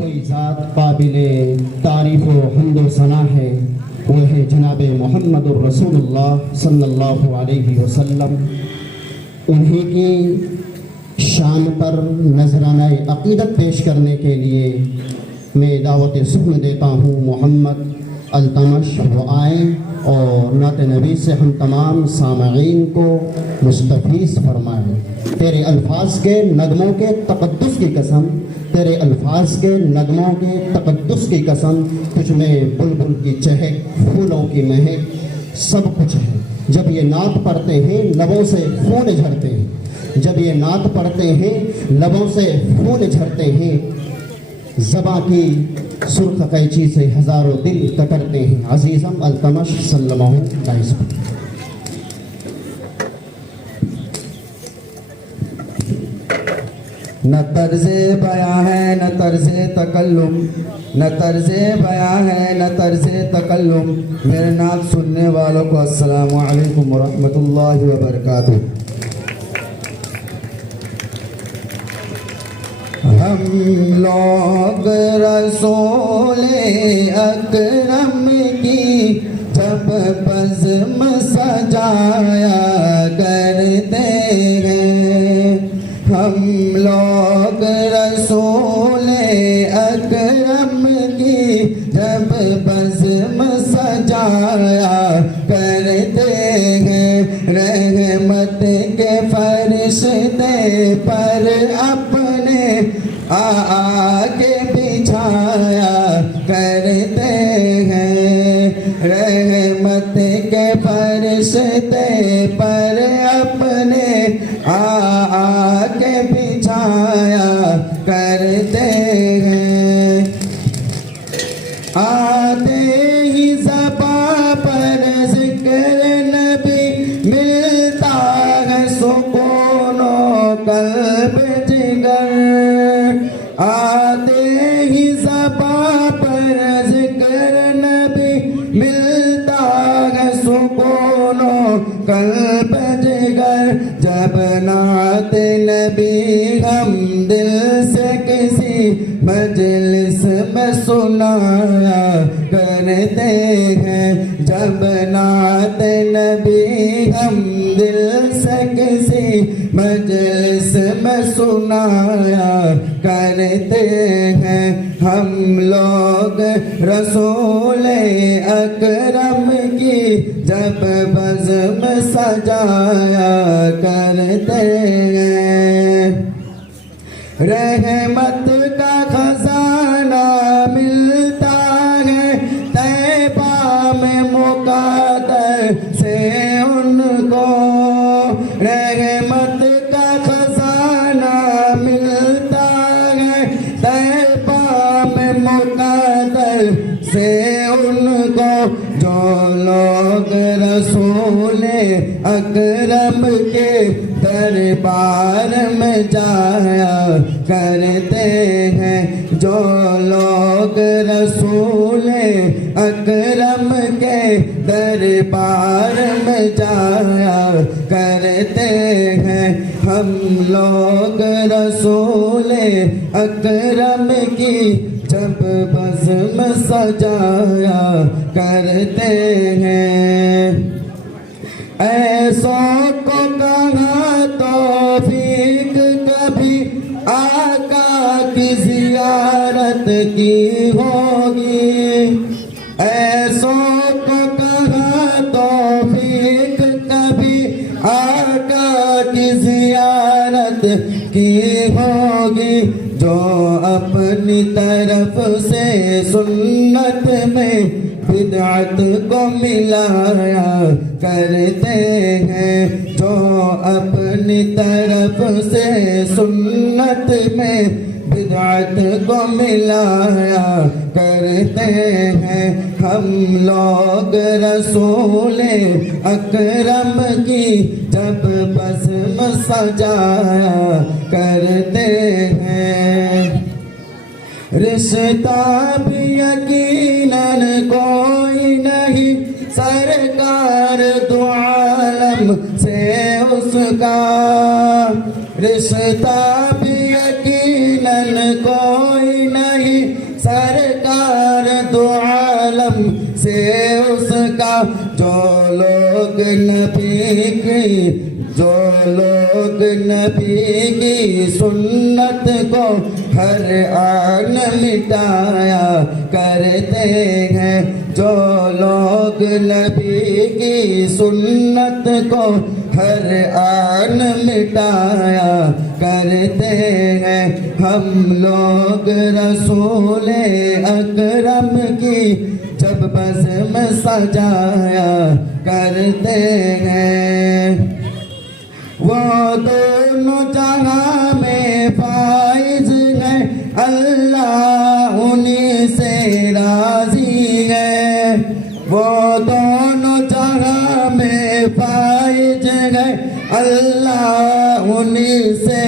कोई ज़ात काबिले तारीफ़ व हम्द व सना है वो है जनाब मोहम्मद रसूलुल्लाह सल्लल्लाहु अलैहि वसल्लम। उन्हीं की शान पर नजराना अक़ीदत पेश करने के लिए मैं दावत सुख्न देता हूँ। मोहम्मद अल्तमश वो आए और नात नबी से हम तमाम सामईन को मुस्तफ़ीज़ फरमाएँ। तेरे अल्फाज के नगमों के तक़द्दुस की कसम, तेरे अल्फाज के नगमों के तक़द्दुस की कसम, तुझ में बुलबुल की चहक, फूलों की महक सब कुछ है। जब ये नात पढ़ते हैं लबों से खून झरते हैं, जब ये नात पढ़ते हैं लबों से खून झरते हैं, ज़बां की सुर्ख कैंची से हज़ारों दिल कतरते हैं। अज़ीज़म अल्तमश सल्लल्लाहु अलैहि वसल्लम। न तर्ज़े बयां है न तर्ज़े तकल्लुम, न तर्ज़े बयां है न तर्ज़े तकल्लुम। मेरे नाम सुनने वालों को अस्सलामु अलैकुम व रहमतुल्लाहि व बरकातुहू। हम लोग रसूले अकरम की जब बज़्म सजाया करते हैं, हम लोग रसूले अकरम की जब बज़्म सजाया करते हैं, रहमत के फरिश्ते पर अपने आके बिछाया करते हैं, रहमत के फरिश्ते पर अपने आके बिछाया करते हैं। आते ही ज़बां पर ज़िक्र नबी मिलता है सुकून क़ल्ब जिगर। आते ही ज़बां पर ज़िक्र नबी मिलता है सुकून क़ल्ब जिगर। जब नात नबी हम दिल से किसी मजलिस में सुनाया करते हैं, जब नात नबी हम दिल से किसी मजलिस में सुनाया करते हैं हम लोग रसूल अकरम की जब बज़्म सजाया करते हैं। रहमत का खजाना मिलता है तैबा में मुक़द्दर से उनको, रहमत का खजाना मिलता है तैबा में मुक़द्दर से उनको। जो लोग रसूल अकरम के दरबार में जाया करते हैं, जो लोग रसूल अकरम के दरबार में जाया करते हैं, हम लोग रसूल अकरम की जब बज़्म सजाया करते हैं। ऐसों को कहाँ तौफीक कभी आका की ज़ियारत की होगी, ऐसों को कहाँ तौफीक कभी आका की ज़ियारत की होगी। जो अपनी तरफ से सुन्नत में बिदअत को मिलाया करते हैं, जो अपनी तरफ से सुन्नत में बिदअत को मिलाया करते हैं, हम लोग रसूल अकरम की जब बज़्म सजाया करते हैं। रिश्ता भी यकीनन कोई नहीं सरकार दो आलम से उसका, रिश्ता भी यकीनन कोई नहीं सरकार दो आलम से उसका। जो लोग नबी की सुन्नत को हर आन मिटाया करते हैं, जो लोग नबी की सुन्नत को हर आन मिटाया करते हैं, हम लोग रसूल अकरम की जब बज़्म सजाया करते हैं। वो दोनों जहां में फाइज है, अल्लाह उन्हीं से राजी है। वो दोनों जहां में फाइज है, अल्लाह उन्हीं से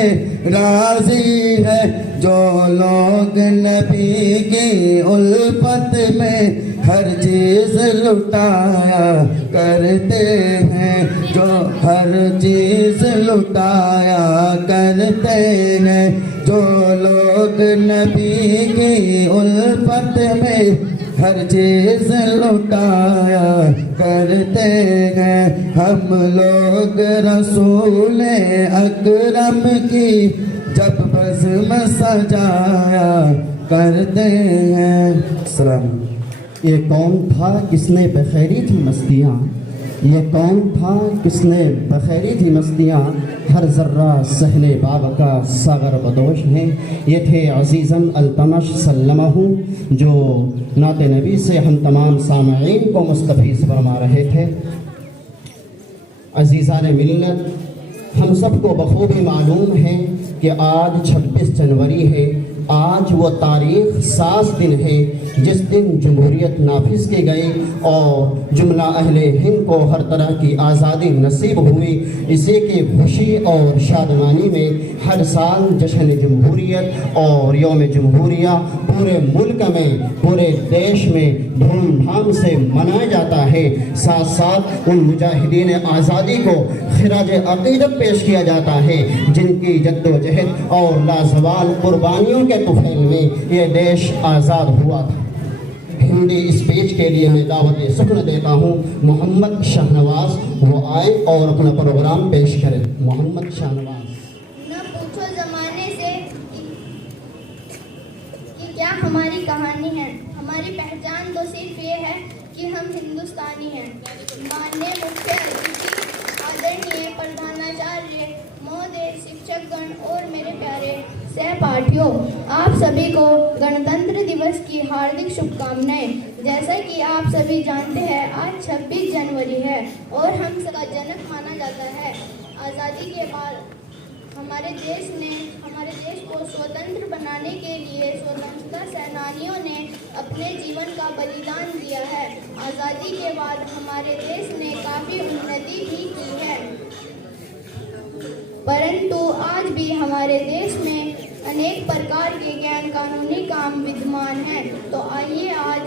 राजी है। जो लोग नबी की उल्फत में हर चीज लुटाया करते हैं, जो हर चीज लुटाया करते हैं, जो लोग नबी की उल्फत में हर चीज लुटाया करते हैं, हम लोग रसूल अकरम की जब बज़्म सजाया करते हैं। सलाम। ये कौन था किसने बखेरी थी मस्तियाँ, ये कौन था किसने बखेरी थी मस्तियाँ, हर ज़र्रा सहले बाब का सागर बदोश हैं। ये थे अज़ीज़न अल्तमश सल्लमहु, जो नाते नबी से हम तमाम सामईन को मुस्तफ़ीज़ फरमा रहे थे। अज़ीज़ान मिल्लत, हम सबको बखूबी मालूम है कि आज 26 जनवरी है। आज वो तारीख़ सास दिन है जिस दिन जमहूरियत नाफिज की गई और जुमला अहले हिंद को हर तरह की आज़ादी नसीब हुई। इसी की खुशी और शादमानी में हर साल जश्न जमहूरियत और यौम जमहूरिया पूरे मुल्क में, पूरे देश में धूमधाम से मनाया जाता है। साथ साथ उन मुजाहिदीन आज़ादी को खिराज अक़ीदत पेश किया जाता है जिनकी जद्दोजहद और लाजवाल कुर्बानियों के तुफैल में ये देश आज़ाद हुआ था। हिंदी स्पीच के लिए मैं दावत शुक्र देता हूँ मोहम्मद शाहनवाज, वो आए और अपना प्रोग्राम पेश करें। मोहम्मद शाहनवाज। न पूछो जमाने से कि क्या हमारी कहानी है, हमारी पहचान तो सिर्फ ये है कि हम हिंदुस्तानी हैं। माननीय मुख्य अतिथि, आदरणीय प्रधानाचार्य महोदय, शिक्षकगण और मेरे प्यारे सहपाठियों, आप सभी को गणतंत्र दिवस की हार्दिक शुभकामनाएं। जैसा कि आप सभी जानते हैं, आज 26 जनवरी है और हम सबका जनक माना जाता है। आज़ादी के बाद हमारे देश को स्वतंत्र बनाने के लिए स्वतंत्रता सेनानियों ने अपने जीवन का बलिदान दिया है। आज़ादी के बाद हमारे देश ने काफ़ी उन्नति भी की है, परंतु आज भी हमारे देश में अनेक प्रकार के गैर कानूनी काम विद्यमान हैं। तो आइए आज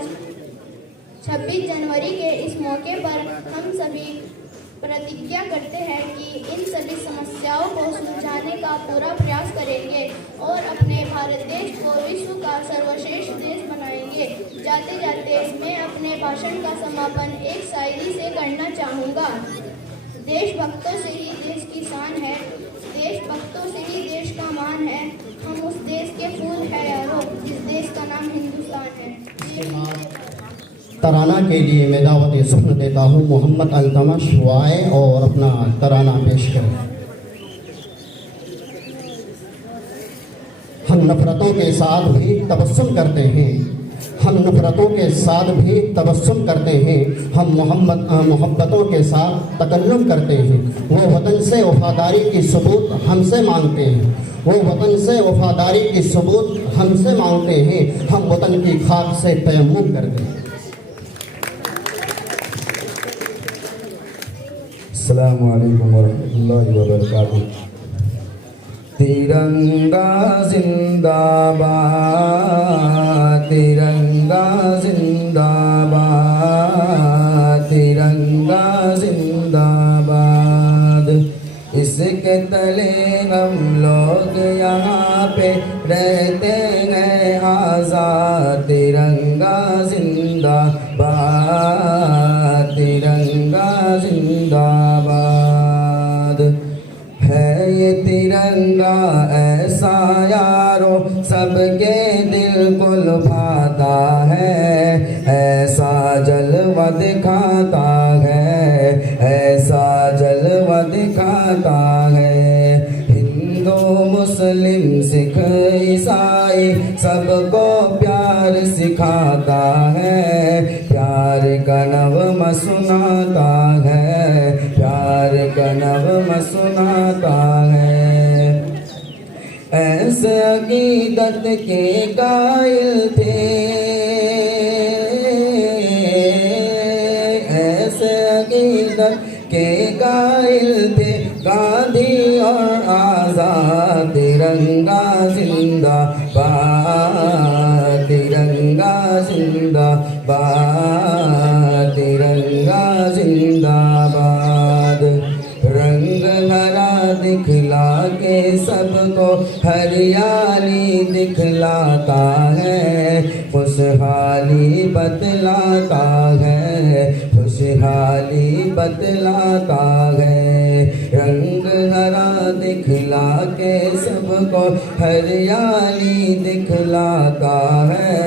26 जनवरी के इस मौके पर हम सभी प्रतिज्ञा करते हैं कि इन सभी समस्याओं को सुलझाने का पूरा प्रयास करेंगे और अपने भारत देश को विश्व का सर्वश्रेष्ठ देश बनाएंगे। जाते जाते मैं अपने भाषण का समापन एक शायरी से करना चाहूँगा। देशभक्तों से ही देश की शान है, देशभक्तों से ही देश का मान है। हम उस देश के फूल हैं यारो, जिस देश का नाम हिंदुस्तान है। तराना के लिए मैं दावत शुक्र देता हूँ मोहम्मद अल्तमश, वो आए और अपना तराना पेश करें। हम नफरतों के साथ भी तबस्सुम करते हैं, हम नफरतों के साथ भी तबस्सुम करते हैं, हम मोहब्बतों के साथ तकल्लुम करते हैं। वो वतन से वफादारी की सबूत हमसे मांगते हैं, वो वतन से वफादारी की सबूत हमसे मांगते हैं। हम वतन की खाक से तयम्मुम करते हैं। अस्सलामु अलैकुम वरहमतुल्लाहि वबरकातुहू। तिरंगा जिंदाबाद, तिरंगा जिंदाबाद, तिरंगा जिंदाबाद। इसके तले हम लोग यहाँ पे रहते हैं आज़ाद। तिरंगा जिंदाबाद, तिरंगा जिंदाबाद। है ये तिरंगा ऐसा यारो सबके दिल को लुभाता है, ऐसा जलवा दिखाता है, ऐसा जलवा दिखाता है। हिंदू मुस्लिम सिख ईसाई सबको प्यार सिखाता है, प्यार का नगमा सुनाता है, प्यार का नगमा सुनाता है। ऐसे अकीदत के कायल थे, ऐसे अकीदत के कायल थे गांधी और आज़ाद। तिरंगा जिंदाबाद, तिरंगा जिंदाबाद, तिरंगा जिंदाबाद। रंग हरा दिखला के सबको हरियाली दिखलाता है, खुशहाली बतलाता है, खुशहाली बतलाता है। रंग हरा दिखला के सबको हरियाली दिखलाता है,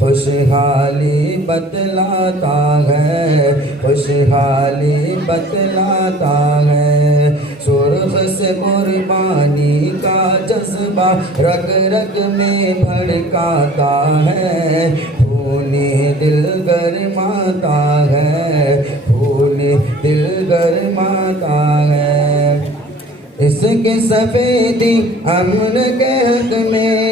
खुशहाली बतलाता है, खुशहाली बतलाता है। सुर्ख से कुर्बानी का जज्बा रग रग में भड़काता है, खूने दिल गरमाता है, खूने दिल गरमाता है। इसके सफेदी अमन के हक में,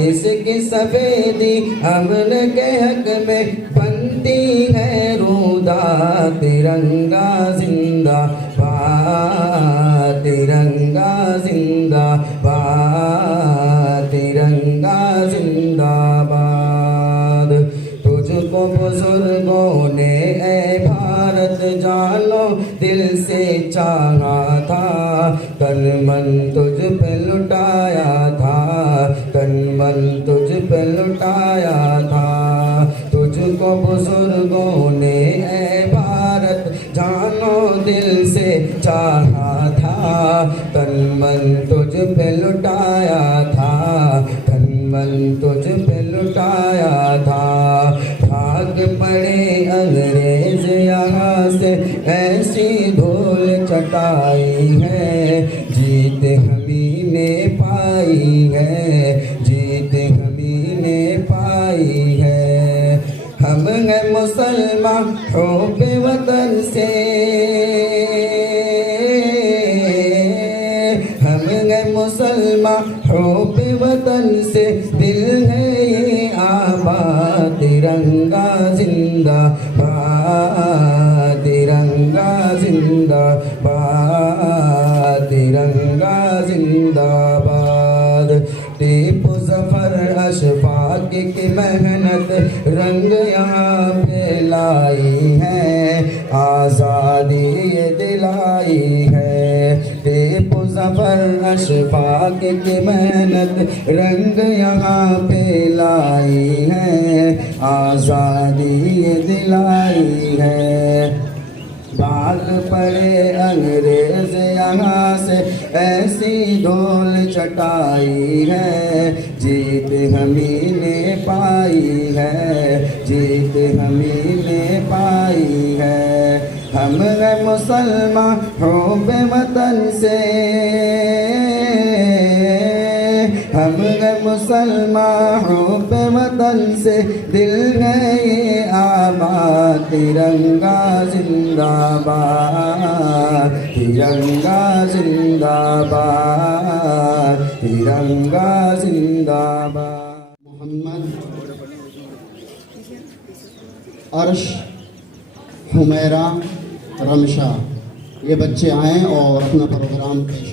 इसकी सफेदी अमन के हक में बनती है रूदा। तिरंगा जिंदाबाद, तिरंगा जिंदाबाद, तिरंगा जिंदाबाद। तुझको बुजुर्गों ने ऐ भारत जानो दिल से चाहा था, तन मन तुझ पे लुटाया था, तन मन तुझ पे लुटाया था। तुझको बुजुर्गों ने ऐ भारत जानो दिल से चाहा था। तन मन तुझ पे लुटाया था, तन मन तुझ पे लुटाया था। भाग पड़े अंग्रेज यहाँ से, ऐसी धूल चटाई है। जीत हमी ने पाई है, जीत हमी ने पाई है। हम हैं मुसलमान हुब्बे वतन से, हम हैं मुसलमान हुब्बे वतन से। दिल है ये आबाद, तिरंगा जिंदाबाद, तिरंगा जिंदाबाद, तिरंगा जिंदाबाद। टीपू ज़फ़र अशफाक की मेहनत रंग यहाँ पे लाई है, आज़ादी ये दिलाई है। टीपू ज़फ़र अशफाक की मेहनत रंग यहाँ पे लाई है, आज़ादी ये दिलाई है। भाग पड़े अंग्रेज यहाँ से, ऐसी धूल चटाई है। जीत हमी ने पाई है, जीत हमी ने पाई है। हम हैं मुसलमान हुब्बे वतन से, हम हैं मुसलमान हुब्बे वतन से। दिल है ये आबाद, तिरंगा जिंदाबाद, तिरंगा जिंदाबाद, तिरंगा जिंदाबाद। मोहम्मद, अर्श, हुमैरा, रमशा, ये बच्चे आए और अपना प्रोग्राम पेश करें।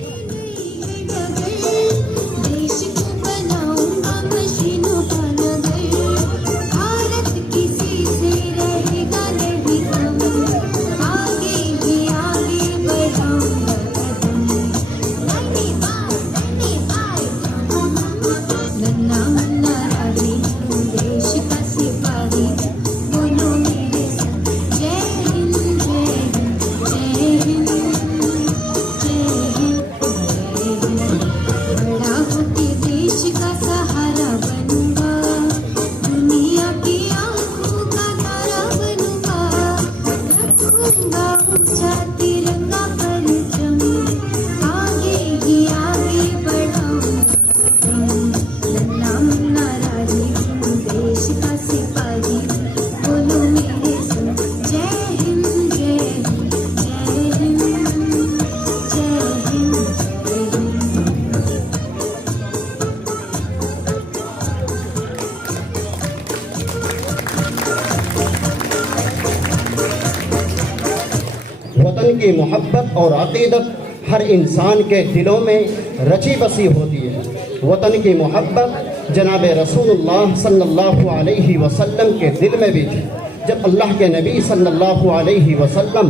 वतन की मोहब्बत और अक़ीदत हर इंसान के दिलों में रची बसी होती है। वतन की मोहब्बत जनाब रसूलुल्लाह सल्लल्लाहु अलैहि वसल्लम के दिल में भी थी। जब अल्लाह के नबी सल्लल्लाहु अलैहि वसल्लम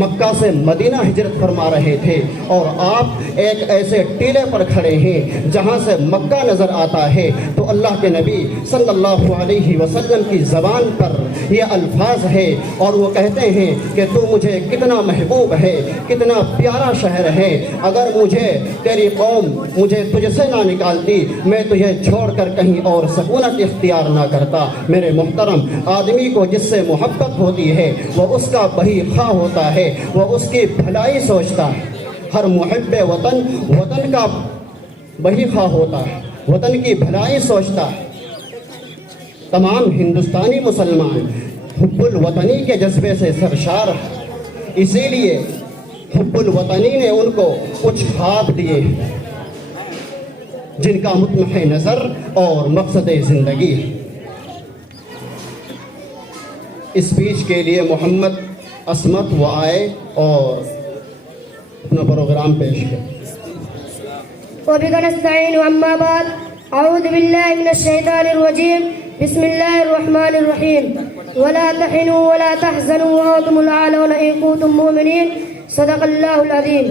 मक्का से मदीना हिजरत फरमा रहे थे और आप एक ऐसे टीले पर खड़े हैं जहां से मक्का नज़र आता है, तो अल्लाह के नबी सल्लल्लाहु अलैहि वसल्लम की ज़बान पर ये अल्फाज है और वो कहते हैं कि तू मुझे कितना महबूब है, कितना प्यारा शहर है। अगर मुझे तेरी कौम मुझे तुझसे ना निकालती, मैं तुझे छोड़कर कहीं और सकूनत इख्तियार ना करता। मेरे मोहतरम, आदमी को जिससे मोहब्बत होती है वह उसका बही खा होता है, वह उसकी भलाई सोचता है। हर मुहिब्बे वतन वतन का बही खा होता है, वतन की भलाई सोचता है। तमाम हिंदुस्तानी मुसलमान हुब्बुल वतनी के जज्बे से सरशार है, इसीलिए हुब्बुल वतनी ने उनको कुछ ख्वाब दिए जिनका मुतमह नज़र और मकसद ज़िंदगी है। इस स्पीच के लिए मोहम्मद असमत वो आए और अपना प्रोग्राम पेश करें। बिस्मिल्लाहिर्रहमानिर्रहीम। वला तहिनु वला तहज़नु वअंतुमुल आलौना इन कुंतुम मुमिनीन। सदक़ल्लाहुल अज़ीम।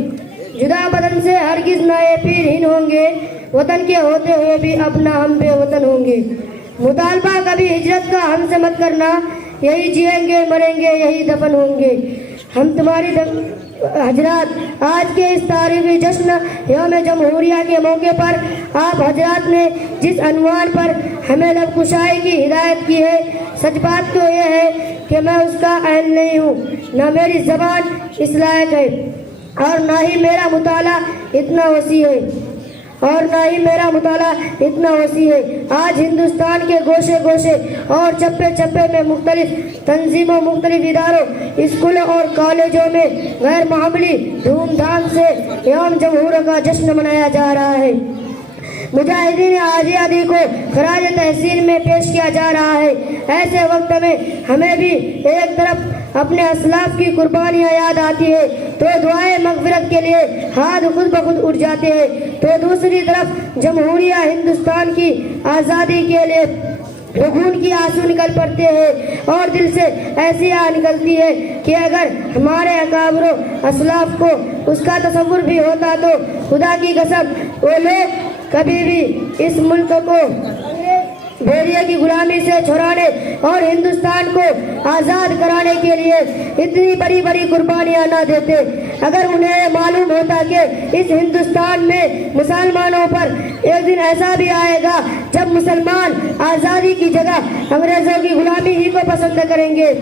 जुदा बदन से हरगिज़ ना ये पीर हीन होंगे, वतन के होते हुए भी अपना हम बेवतन होंगे। मुतालबा कभी हिजरत का हमसे मत करना, यही जिएंगे मरेंगे यही दफन होंगे। हम तुम्हारी हजरात आज के इस तारीखी जश्न यौम जमहूरिया के मौके पर आप हजरात ने जिस अनवान पर हमें लबकुशाई की हिदायत की है, सच बात तो यह है कि मैं उसका अहल नहीं हूँ, न मेरी ज़बान इस लायक है और ना ही मेरा मुताला इतना वसी है आज हिंदुस्तान के गोशे गोशे और चप्पे चप्पे में मुख्तलिफ तंजीमों, मुख्तलिफ इदारों, स्कूलों और कॉलेजों में गैर मामूली धूमधाम से यौम जमहूरिया का जश्न मनाया जा रहा है। मुजाहिदीन आज़ादी को खराज तहसीन में पेश किया जा रहा है। ऐसे वक्त में हमें भी एक तरफ अपने असलाफ की कुर्बानियाँ याद आती है तो दुआए मगफिरत के लिए हाथ खुद ब खुद उठ जाते हैं, तो दूसरी तरफ जमहूरिया हिंदुस्तान की आज़ादी के लिए तो खून की आंसू निकल पड़ते हैं और दिल से ऐसी आह निकलती है कि अगर हमारे अकाबरों असलाफ को उसका तसव्वुर भी होता तो खुदा की कसम वो लोग कभी भी इस मुल्क को भेड़िए की गुलामी से छुड़ाने और हिंदुस्तान को आज़ाद कराने के लिए इतनी बड़ी बड़ी कुर्बानियां ना देते। अगर उन्हें मालूम होता कि इस हिंदुस्तान में मुसलमानों पर एक दिन ऐसा भी आएगा जब मुसलमान आज़ादी की जगह अंग्रेजों की गुलामी ही को पसंद करेंगे,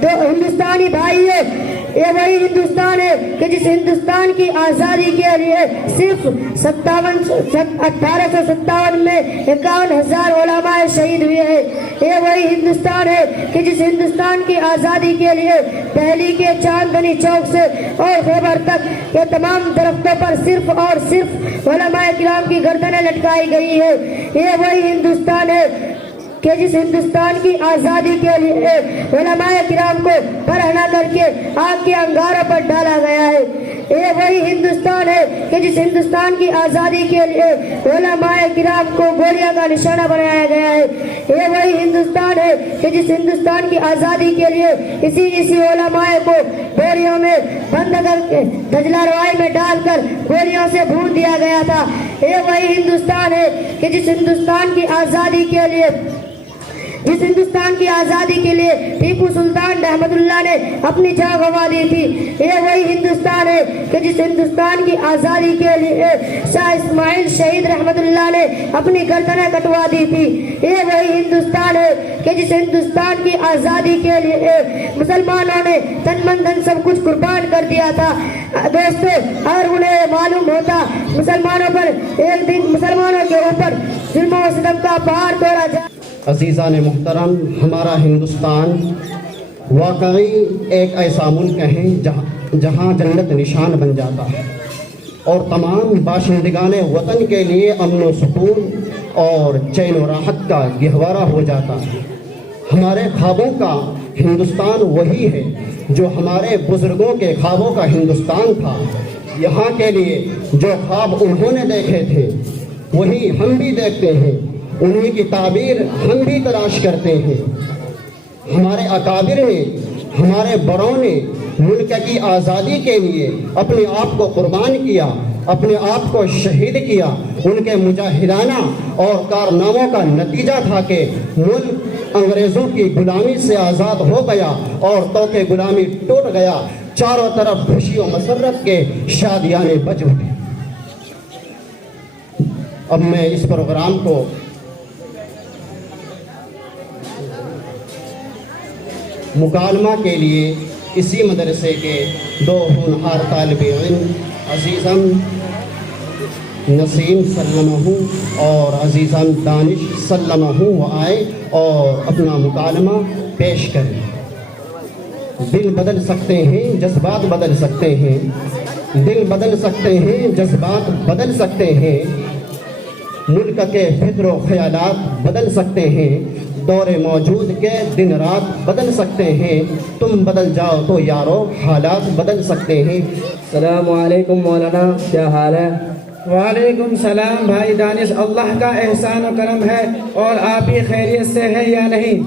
तो हिंदुस्तानी भाइयों, ये वही हिंदुस्तान है कि जिस हिंदुस्तान की आज़ादी के लिए सिर्फ 1857 में 51,000 उलमाए शहीद हुए हैं। ये वही हिंदुस्तान है कि जिस हिंदुस्तान की आज़ादी के लिए दिल्ली के चांदनी चौक से और खैबर तक के तमाम दरख्तों पर सिर्फ और सिर्फ उलमाए किराम की गर्दनें लटकाई गई है। ये वही हिंदुस्तान है कि जिस हिंदुस्तान की आज़ादी के लिए उलमाए किराम को बरहना करके आग के अंगारों पर डाला गया है। ये वही हिंदुस्तान है कि जिस हिंदुस्तान की आज़ादी के लिए उलमाए किराम को गोलियां का निशाना बनाया गया है। ये वही हिंदुस्तान है कि जिस हिंदुस्तान की आज़ादी के लिए इसी उलमाए को बोरियों में बंद करके दजलारवाई में डालकर गोलियों से भून दिया गया था। ये वही हिंदुस्तान है कि जिस हिंदुस्तान की आज़ादी के लिए टीपू सुल्तान रहमतुल्लाह ने अपनी जान गंवा दी थी। ये वही हिंदुस्तान है कि जिस हिंदुस्तान की आज़ादी के लिए शाह इस्माइल शहीद रहमतुल्लाह ने अपनी गर्दनें कटवा दी थी। ये वही हिंदुस्तान है कि जिस हिंदुस्तान की आज़ादी के लिए मुसलमानों ने तन मन धन सब कुछ कुर्बान कर दिया था। दोस्तों, अगर उन्हें मालूम होता मुसलमानों पर एक दिन मुसलमानों के ऊपर जुल्म और सितम का पहाड़ तोड़ा जाए। अज़ीज़ान मुहतरम, हमारा हिंदुस्तान वाकई एक ऐसा मुल्क है जहाँ जन्नत निशान बन जाता है और तमाम बाशिंदगाने वतन के लिए अमन व सुकून और चैन व राहत का गहवारा हो जाता है। हमारे ख्वाबों का हिंदुस्तान वही है जो हमारे बुज़ुर्गों के ख्वाबों का हिंदुस्तान था। यहाँ के लिए जो ख्वाब उन्होंने देखे थे वही हम भी देखते हैं, उन्हीं की ताबीर हम भी तलाश करते हैं। हमारे अकाबिर ने, हमारे बड़ों ने मुल्क की आज़ादी के लिए अपने आप को कुर्बान किया, अपने आप को शहीद किया। उनके मुजाहिदाना और कारनामों का नतीजा था कि मुल्क अंग्रेज़ों की गुलामी से आज़ाद हो गया और तौके गुलामी टूट गया। चारों तरफ खुशी और मसरत के शादियाने बज उठे। अब मैं इस प्रोग्राम को मुकालमा के लिए इसी मदरसे के दो होनहार तालिब इल्म अज़ीज़म नसीम सल्लमहू और अज़ीज़म दानिश सल्लमहू वो आए और अपना मुकालमा पेश करें। दिल बदल सकते हैं, जज्बात बदल सकते हैं, दिल बदल सकते हैं, जज्बात बदल सकते हैं, मुल्क के फिक्र व ख्यालात बदल सकते हैं, दौरे मौजूद के दिन रात बदल सकते हैं। तुम बदल जाओ तो यारो हालात बदल सकते हैं। अस्सलामु अलैकुम मौलाना, क्या हाल है? वालेकुम सलाम भाई दानिश, अल्लाह का एहसान व करम है और आप ही खैरियत से हैं या नहीं?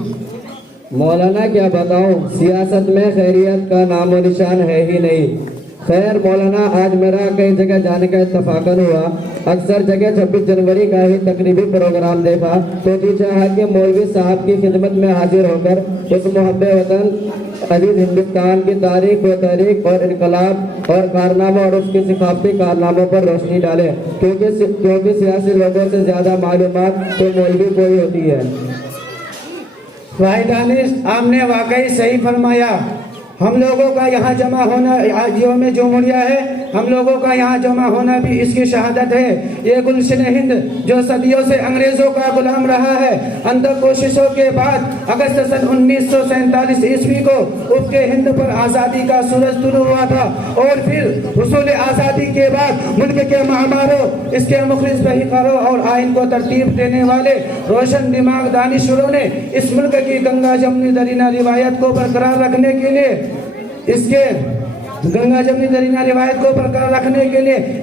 मौलाना क्या बताऊं, सियासत में खैरियत का नामो निशान है ही नहीं। खैर मौलाना, आज मेरा कई जगह जाने का इत्तफाकन हुआ। अक्सर जगह 26 जनवरी का ही तकरीबी प्रोग्राम देखा तो जी चाहा कि मौलवी साहब की खिदमत में हाजिर होकर उस मुहब्बे वतन अजीज हिंदुस्तान की तारीख व तहरीक और इनकलाब और कारनामा और उसके सिफारती कारनामों पर रोशनी डाले, क्योंकि सियासी लोगों से ज़्यादा मालूमात तो मौलवी को ही होती है। भाई दानिश, आपने वाकई सही फरमाया। हम लोगों का यहाँ जमा होना, यौम जुमूरिया है, हम लोगों का यहाँ जमा होना भी इसकी शहादत है। ये गुलशन हिंद जो सदियों से अंग्रेजों का गुलाम रहा है, अंदर कोशिशों के बाद अगस्त सन 1947 ईस्वी को उपके हिंद पर आज़ादी का सूरज तुलू हुआ था और फिर हुसूल आज़ादी के बाद मुल्क के महामारों, इसके मुखलिस रहीकारों और आइन को तरतीब देने वाले रोशन दिमाग दानिशवरों ने इस मुल्क की गंगा जमनी दरीना रिवायत को बरकरार रखने के लिए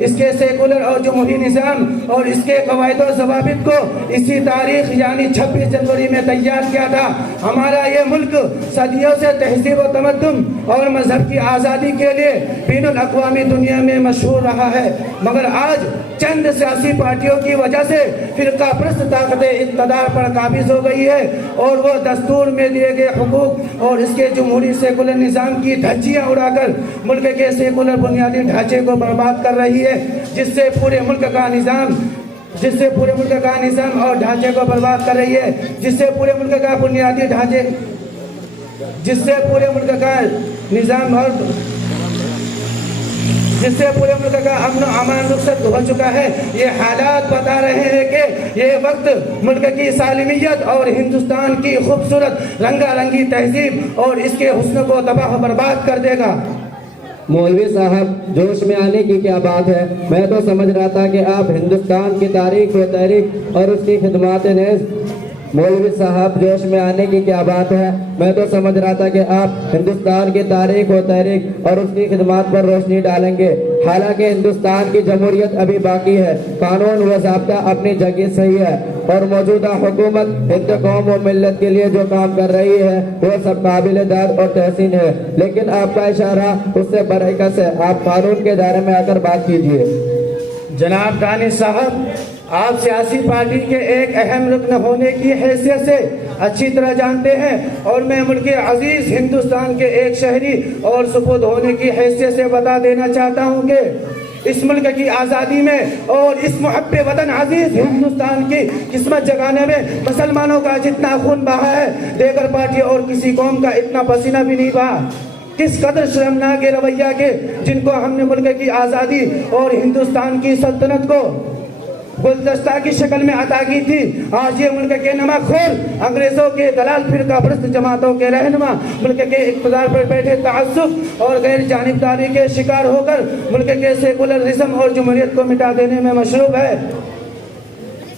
इसके सेकुलर और जमहूरी निज़ाम और इसके कवायद और ज़वाबित को इसी तारीख यानी 26 जनवरी में तैयार किया था। हमारा ये मुल्क सदियों से तहज़ीब व तमद्दुन और मजहब की आज़ादी के लिए बैनुल अक़वामी दुनिया में मशहूर रहा है, मगर आज चंद सियासी पार्टियों की वजह से फिरका प्रस्त ताकत इक़्तिदार पर काबिज हो गई है और वो दस्तूर में दिए गए हुकूक और इसके जमहूरी सेकुलर निज़ाम की धज्जियाँ उड़ाकर मुल्क के सेकुलर बुनियादी ढांचे को बर्बाद कर रही है, जिससे पूरे मुल्क का निज़ाम और ढांचे को बर्बाद कर रही है, जिससे पूरे मुल्क का बुनियादी ढांचे, जिससे पूरे मुल्क का निज़ाम और जिससे पूरे मुल्क का अमन अमान रुखसत हो चुका है। ये हालात बता रहे हैं कि ये वक्त मुल्क की सालिमियत और हिंदुस्तान की खूबसूरत रंगारंगी तहजीब और इसके हुस्न को तबाह बर्बाद कर देगा। मौलवी साहब, जोश में आने की क्या बात है। मैं तो समझ रहा था कि आप हिंदुस्तान की तारीख व तहरीक और उसकी खिदमत नेज़। मौलवी साहब, जोश में आने की क्या बात है। मैं तो समझ रहा था कि आप हिंदुस्तान की तारीख व तहरीक और उसकी खिदमत पर रोशनी डालेंगे। हालांकि हिंदुस्तान की जमहूरियत अभी बाकी है, कानून व ज़ाब्ता अपनी जगह सही है और मौजूदा हुकूमत हिंद कौम व मिल्लत के लिए जो काम कर रही है वो सब काबिल दाद और तहसीन है, लेकिन आपका इशारा उससे बरअक्स है। आप कानून के दायरे में आकर बात कीजिए। जनाब दानिश साहब, आप सियासी पार्टी के एक अहम रुकन होने की हैसियत से अच्छी तरह जानते हैं और मैं मुल्क अजीज हिंदुस्तान के एक शहरी और सुपुर्द होने की हैसियत से बता देना चाहता हूँ कि इस मुल्क की आज़ादी में और इस मुहब्बे वतन अजीज हिंदुस्तान की किस्मत जगाने में मुसलमानों का जितना खून बहा है, देगर पार्टी और किसी कौम का इतना पसीना भी नहीं बहा। किस कदर शर्मनाक रवैया के जिनको हमने मुल्क की आज़ादी और हिंदुस्तान की सल्तनत को गुलदस्ता की शक्ल में अता की थी, आज ये मुल्क के नमखोर अंग्रेजों के दलाल फिरका परस्त जमातों के रहनुमा मुल्क के इक़्तिदार पर बैठे तअस्सुब और गैर जानिबदारी के शिकार होकर मुल्क के सेकुलरिज्म और जमहूरियत को मिटा देने में मशरूब है।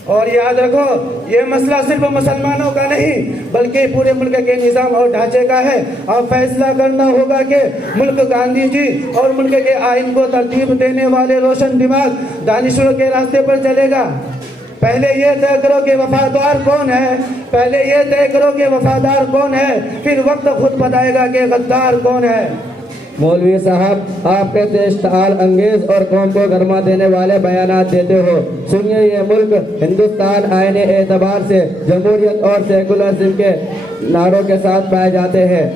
और याद रखो, ये मसला सिर्फ मुसलमानों का नहीं बल्कि पूरे मुल्क के निज़ाम और ढांचे का है। अब फैसला करना होगा कि मुल्क गांधी जी और मुल्क के आइन को तरतीब देने वाले रोशन दिमाग दानिशवरों के रास्ते पर चलेगा। पहले ये तय करो कि वफादार कौन है, फिर वक्त खुद बताएगा कि गद्दार कौन है। मौलवी साहब, आप कहते इश्तिआल अंगेज और कौम को गरमा देने वाले बयानात देते हो। सुनिए, ये मुल्क हिंदुस्तान आईने एतबार से जमहूरियत और सेकुलरिज्म के नारों के साथ पाए जाते हैं।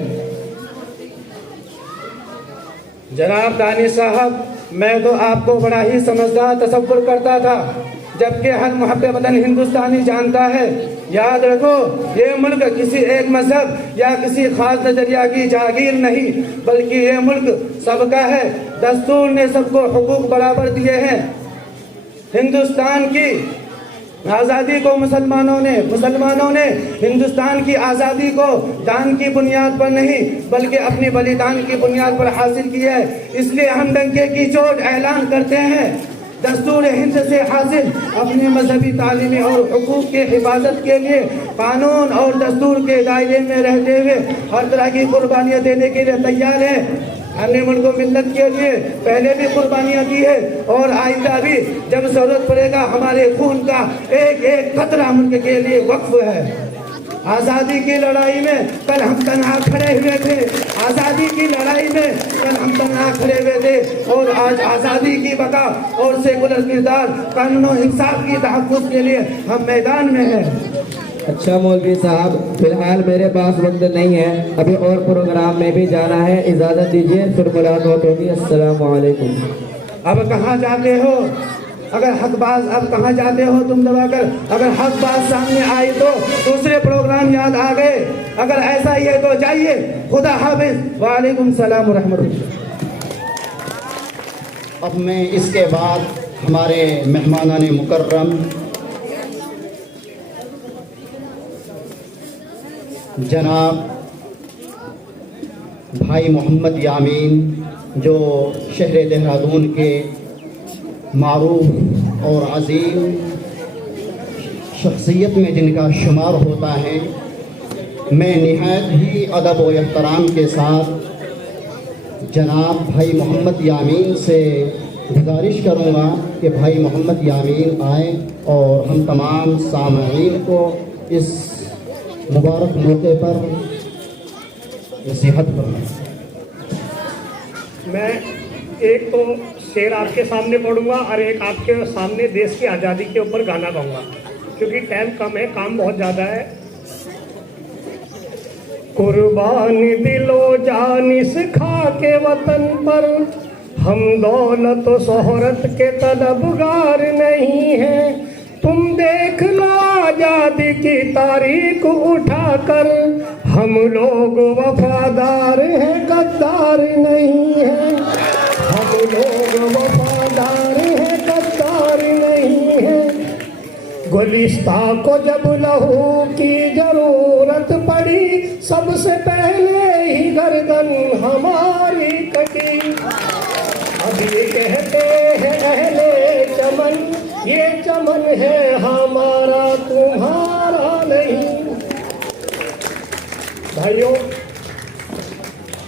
जनाब दानिश साहब, मैं तो आपको बड़ा ही समझदार तसव्वुर करता था, जबकि हर मुहब्बे वतन हिंदुस्तानी जानता है। याद रखो, ये मुल्क किसी एक मजहब या किसी खास नजरिया की जागीर नहीं बल्कि ये मुल्क सबका है। दस्तूर ने सबको हुकूक बराबर दिए हैं। हिंदुस्तान की आज़ादी को मुसलमानों ने हिंदुस्तान की आज़ादी को दान की बुनियाद पर नहीं बल्कि अपनी बलिदान की बुनियाद पर हासिल की है। इसलिए हम डंके की चोट ऐलान करते हैं, दस्तूर हिंद से हासिल अपने मजहबी तालीमी और हुकूक के हिफाजत के लिए कानून और दस्तूर के दायरे में रहते हुए हर तरह की कुर्बानियाँ देने के लिए तैयार है। हमने मुल्क मिल्लत के लिए पहले भी कुर्बानियाँ दी है और आइंदा भी जब जरूरत पड़ेगा हमारे खून का एक एक कतरा मुल्क के लिए वक्फ है। आज़ादी की लड़ाई में कल हम तनहा खड़े हुए थे, आज़ादी की लड़ाई में कल हम तनहा खड़े हुए थे, और आज आज़ादी की बका और सेकुलर किरदार, कानून और इंसाफ की तहफ़्फ़ुज़ के लिए हम मैदान में हैं। अच्छा मौलवी साहब, फिलहाल मेरे पास वक्त नहीं है, अभी और प्रोग्राम में भी जाना है, इजाज़त दीजिए, फिर मुलाकात होगी। अस्सलाम वालेकुम। अब कहाँ जाते हो? अगर हकबाज अब कहाँ जाते हो तुम दबाकर? अगर हकबाज सामने आई तो दूसरे प्रोग्राम याद आ गए। अगर ऐसा ही है तो जाइए, खुदा हाफिज, वालेकुम सलाम व रहमतुल्लाह। अब मैं इसके बाद हमारे मेहमानाने मुकर्रम जनाब भाई मोहम्मद यामीन, जो शहर देहरादून के मारूफ और अजीम शख्सियत में जिनका शुमार होता है, मैं निहायत ही अदब व एहतराम के साथ जनाब भाई मोहम्मद यामीन से गुजारिश करूँगा कि भाई मोहम्मद यामीन आए और हम तमाम सामईन को इस मुबारक मौके पर नसीहत करूँ। मैं एक तो शेर आपके सामने पढ़ूंगा और एक आपके सामने देश की आज़ादी के ऊपर गाना गाऊंगा, क्योंकि टाइम कम है, काम बहुत ज़्यादा है। कुर्बान दिलो जान इस खाके वतन पर, हम दौलत व शोहरत के तलबगार नहीं हैं। तुम देख लो आज़ादी की तारीख उठाकर, हम लोग वफादार हैं, गद्दार नहीं हैं। हम लोग वफादार हैं, गद्दार नहीं हैं। गुलिस्ता को जब लहू की जरूरत पड़ी, सबसे पहले ही गर्दन हमारी कटी। अब ये कहते हैं अहले चमन, ये चमन है हमारा तुम्हारा नहीं। भाइयों,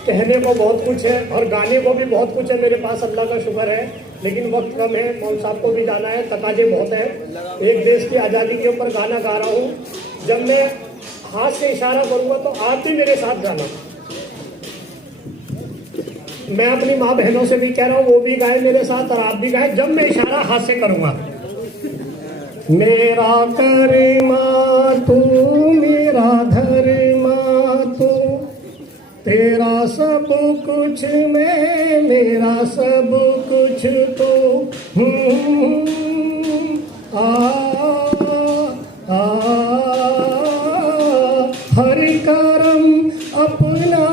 कहने को बहुत कुछ है और गाने को भी बहुत कुछ है मेरे पास, अल्लाह का शुक्र है, लेकिन वक्त कम है। मौल साहब को भी जाना है, तकाजे बहुत हैं। एक देश की आज़ादी के ऊपर गाना गा रहा हूँ। जब मैं हाथ से इशारा करूँगा तो आप भी मेरे साथ गाना। मैं अपनी माँ बहनों से भी कह रहा हूँ, वो भी गाए मेरे साथ और आप भी गाए जब मैं इशारा हाथ से करूँगा। मेरा करीमा तू, मेरा धर्मा तू, तेरा सब कुछ मैं, मेरा सब कुछ तू। हर करम अपना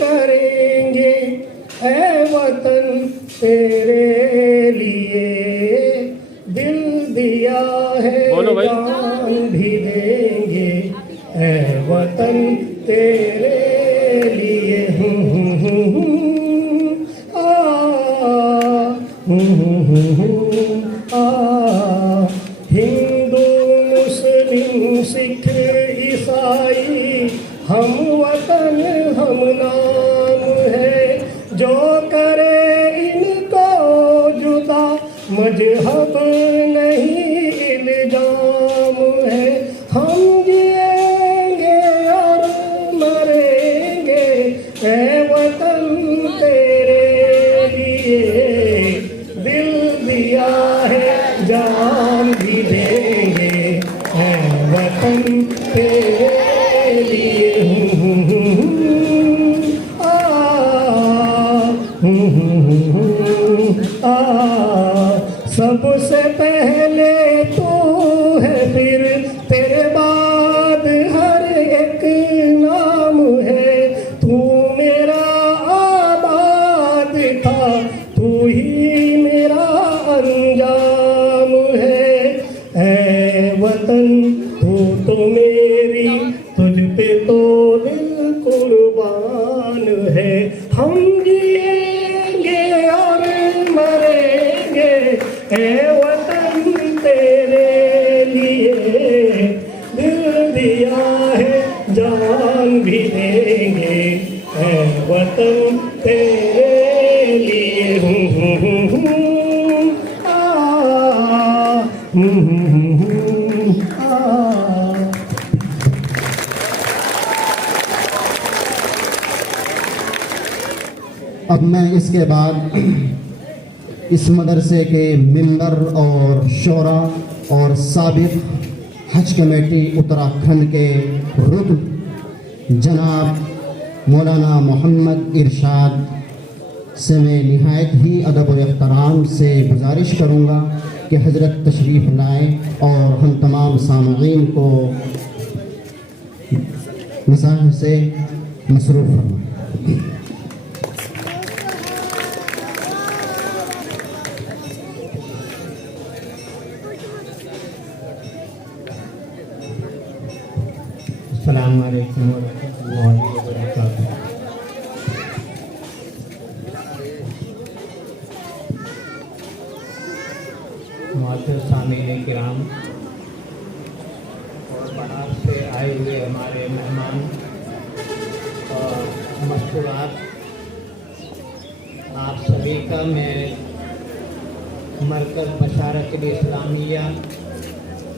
करेंगे ऐ वतन तेरे लिए, दिल दिया है जान भी देंगे ऐ वतन तेरे लिए। हिंदू मुस्लिम सिख ईसाई हम वतन हम नाम है, जो करे इनको जुदा मजहब नहीं इल्जाम है। हम जिएंगे और मरेंगे ऐ वतन तेरे लिए, दिल दिया है जान भी देंगे ऐ वतन तेरे लिए। सबसे पहले तू है, फिर तेरे बाद हर एक नाम है। तू मेरा आबाद था, तू ही मेरा अंजाम है ऐ वतन तू तो मेरी, तुझ पे तो दिल कुर्बान है। हम जिएंगे और मरेंगे अब मैं इसके बाद इस मदरसे के मेंबर और शोरा और साबिक हज कमेटी उत्तराखंड के रुकन जनाब मौलाना मोहम्मद इरशाद से मैं निहायत ही अदब व एहतराम से गुजारिश करूँगा कि हज़रत तशरीफ़ लाएँ और हम तमाम सामईन को मसाह से मसरूफ़ फरमाएँ। अस्सलामु अलैकुम वरहमतुल्लाहि वबरकातुहू। मुअज़्ज़िज़ सामीन किराम और बाहर से आए हुए हमारे मेहमान और मस्तूरात, आप सभी का मैं मरकज़ बशारत इस्लामिया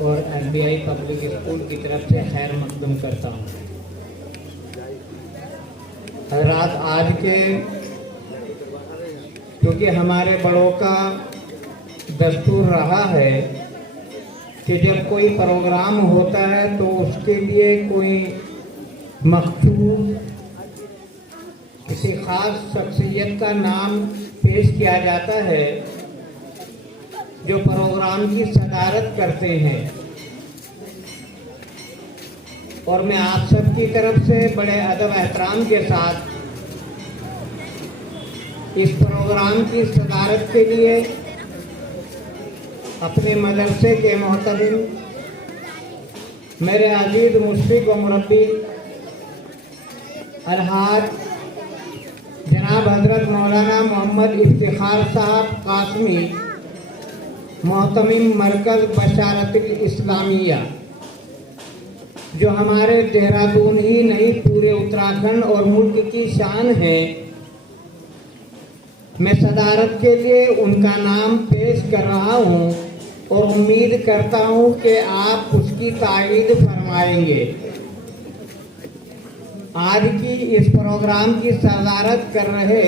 और एसबीआई पब्लिक स्कूल की तरफ से खैर मकदम करता हूँ। हज़रात, आज के क्योंकि हमारे बड़ों का दस्तूर रहा है कि जब कोई प्रोग्राम होता है तो उसके लिए कोई मखसूस किसी ख़ास शख्सियत का नाम पेश किया जाता है जो प्रोग्राम की सदारत करते हैं। और मैं आप सब की तरफ से बड़े अदब एहतराम के साथ इस प्रोग्राम की सदारत के लिए अपने मदरसे के मोहतरम मेरे अजीज मुशफ़िक़ व मुरब्बी अलहाज जनाब हज़रत मौलाना मोहम्मद इफ्तिखार साहब कासमी, मोहतमिम मरकज़ बशारत इस्लामिया, जो हमारे देहरादून ही नहीं पूरे उत्तराखंड और मुल्क की शान है, मैं सदारत के लिए उनका नाम पेश कर रहा हूं और उम्मीद करता हूं कि आप उसकी तायीद फरमाएंगे। आज की इस प्रोग्राम की सदारत कर रहे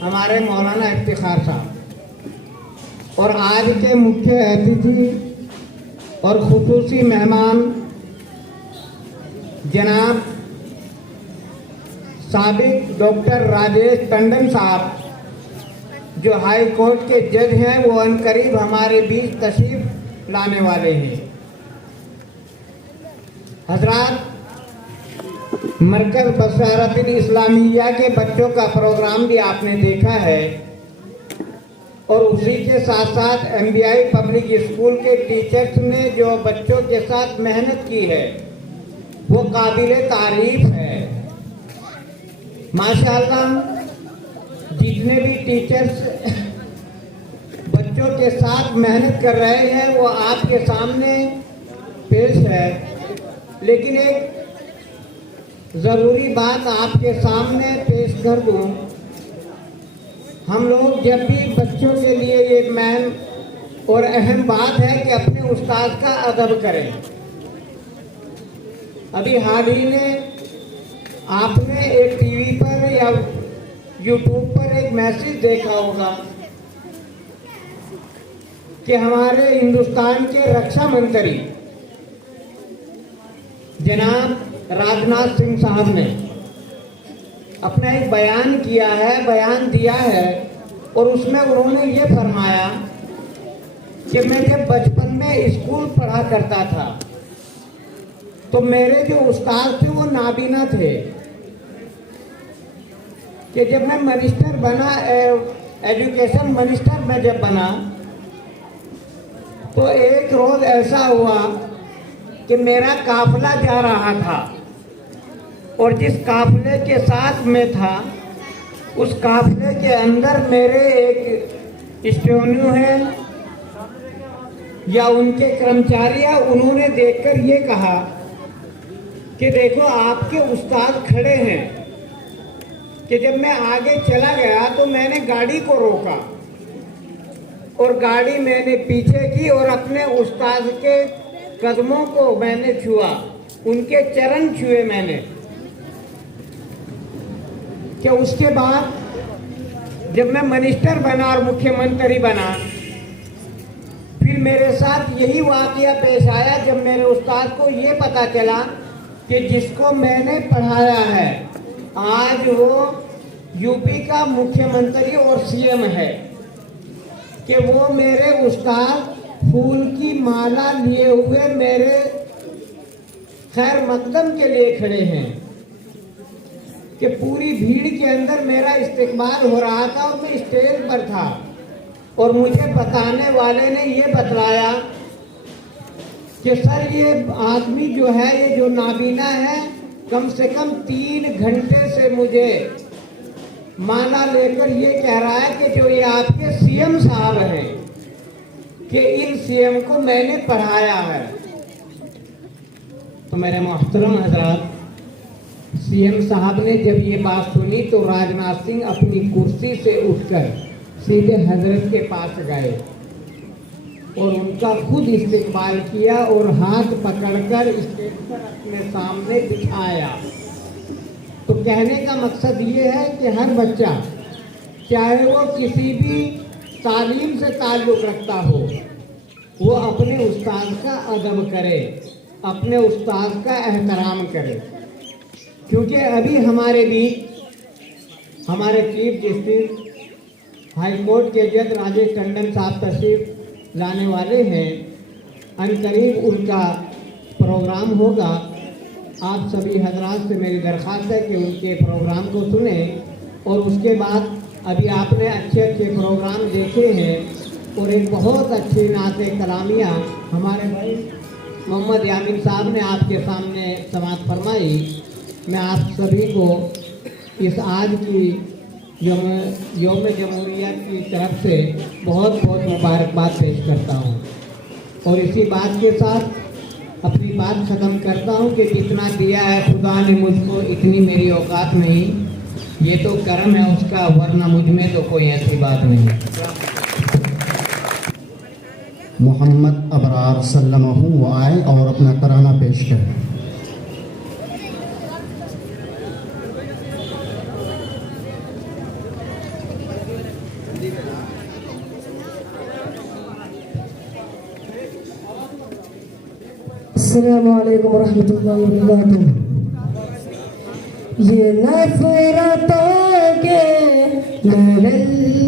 हमारे मौलाना इफ्तिखार साहब और आज के मुख्य अतिथि और खुसूसी मेहमान जनाब साबिक डॉक्टर राजेश टंडन साहब, जो हाई कोर्ट के जज हैं, वो अनकरीब हमारे बीच तशरीफ लाने वाले हैं। हजरात, मरकज़ बशारत इस्लामिया के बच्चों का प्रोग्राम भी आपने देखा है और उसी के साथ साथ एमबीआई पब्लिक स्कूल के टीचर्स ने जो बच्चों के साथ मेहनत की है वो काबिल तारीफ है। माशाअल्लाह, जितने भी टीचर्स बच्चों के साथ मेहनत कर रहे हैं वो आपके सामने पेश है, लेकिन एक ज़रूरी बात आपके सामने पेश कर दूं। हम लोग जब भी बच्चों के लिए एक मेन और अहम बात है कि अपने उस्ताद का अदब करें। अभी हाल ही में आपने एक टीवी पर या यूट्यूब पर एक मैसेज देखा होगा कि हमारे हिंदुस्तान के रक्षा मंत्री जनाब राजनाथ सिंह साहब ने अपना एक बयान किया है, बयान दिया है और उसमें उन्होंने ये फरमाया कि मैं जब बचपन में स्कूल पढ़ा करता था तो मेरे जो उस्ताद थे वो नाबीना थे कि जब मैं मिनिस्टर बना, एजुकेशन मिनिस्टर में जब बना तो एक रोज ऐसा हुआ कि मेरा काफिला जा रहा था और जिस काफिले के साथ मैं था उस काफिले के अंदर मेरे एक स्टोन्यू है या उनके कर्मचारी है, उन्होंने देखकर ये कहा कि देखो आपके उस्ताद खड़े हैं। कि जब मैं आगे चला गया तो मैंने गाड़ी को रोका और गाड़ी मैंने पीछे की और अपने उस्ताद के कदमों को मैंने छुआ, उनके चरण छुए मैंने। कि उसके बाद जब मैं मिनिस्टर बना और मुख्यमंत्री बना, फिर मेरे साथ यही वाकया पेश आया जब मेरे उस्ताद को ये पता चला कि जिसको मैंने पढ़ाया है आज वो यूपी का मुख्यमंत्री और सीएम है, कि वो मेरे उस्ताद फूल की माला लिए हुए मेरे खैर मकदम के लिए खड़े हैं, कि पूरी भीड़ के अंदर मेरा इस्तकबाल हो रहा था और मैं स्टेज पर था और मुझे बताने वाले ने ये बतलाया कि सर ये आदमी जो है, ये जो नाबीना है, कम से कम 3 घंटे से मुझे माला लेकर ये कह रहा है कि जो ये आपके सीएम साहब हैं, कि इन सीएम को मैंने पढ़ाया है। तो मेरे मोहतरम हजरात, सीएम साहब ने जब ये बात सुनी तो राजनाथ सिंह अपनी कुर्सी से उठकर सीधे हजरत के पास गए और उनका खुद इस्तकबाल किया और हाथ पकड़कर स्टेज पर अपने सामने बिठाया। तो कहने का मकसद ये है कि हर बच्चा, चाहे वो किसी भी तालीम से ताल्लुक़ रखता हो, वो अपने उस्ताद का अदब करे, अपने उस्ताद का एहतराम करे। क्योंकि अभी हमारे बीच हमारे चीफ जस्टिस हाई कोर्ट के जज राजेश टंडन साहब तशरीफ लाने वाले हैं। अनकरीब उनका प्रोग्राम होगा। आप सभी हजरात से मेरी दरख्वास्त है कि उनके प्रोग्राम को सुने और उसके बाद अभी आपने अच्छे अच्छे प्रोग्राम देखे हैं और एक बहुत अच्छी नाते कलामिया हमारे भाई मोहम्मद यामीन साहब ने आपके सामने समाअत फरमाई। मैं आप सभी को इस आज की यौम जमहूरियत की तरफ से बहुत बहुत मुबारकबाद पेश करता हूँ और इसी बात के साथ अपनी बात ख़त्म करता हूँ कि जितना दिया है खुदा ने मुझको, इतनी मेरी औकात नहीं, ये तो करम है उसका, वरना मुझ में तो कोई ऐसी बात नहीं। मोहम्मद अबरार सल्लल्लाहु वो आए और अपना तराना पेश करें। अस्सलामु अलैकुम रहमतुल्लाहि व बरकातुहू। ये नफरतों के महल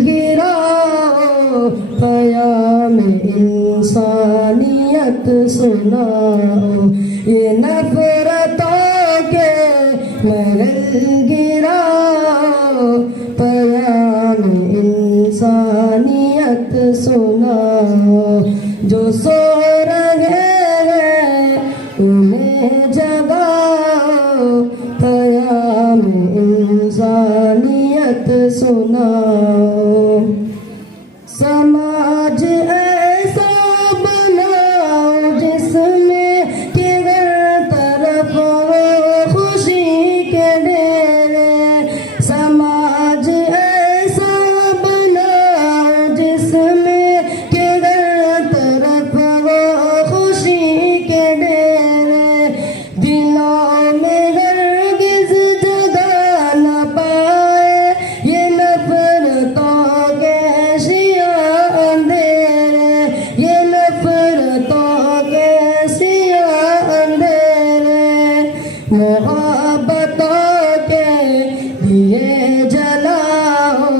गिराओ, क़याम इंसानियत सुनाओ। ये नफरतों के महल गिराओ, क़याम इंसानियत सुनाओ। जो सो रहे उन्हें जगाओ, क़याम इंसानियत सुनाओ। समाज ऐसा बनाओ जिसमें कि हर तरफ हो खुशी के डेरे। समाज ऐसा बनाओ जिसमें कि हर तरफ हो खुशी के डेरे। दिलों में हरगिज़ जगह न पाए ये नफरतों के शिया अंधेरे। ये नफरतों के शिया अंधेरे। मोहब्बतों के दिए जलाओ,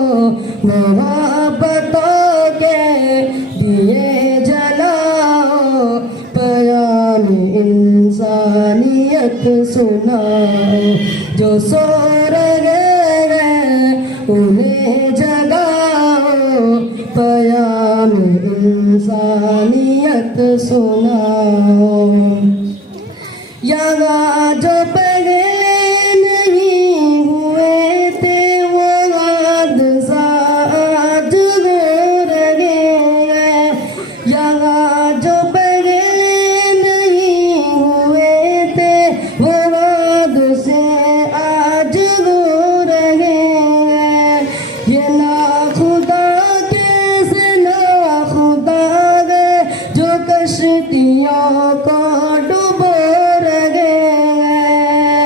मोहब्बतों के दिए जलाओ। क़याम इंसानियत सुनाओ। जो सो रहे हैं उन्हें जगाओ, क़याम इंसानियत सुनाओ। यहाँ जो पहले नहीं हुए थे वो हादसा आज हो रहे हैं। यहाँ जो पहले नहीं हुए थे वो हादसे आज हो रहे हैं। ये ना खुदा कैसे ना खुदा गए जो कश्तियों को डुबो रहे हैं।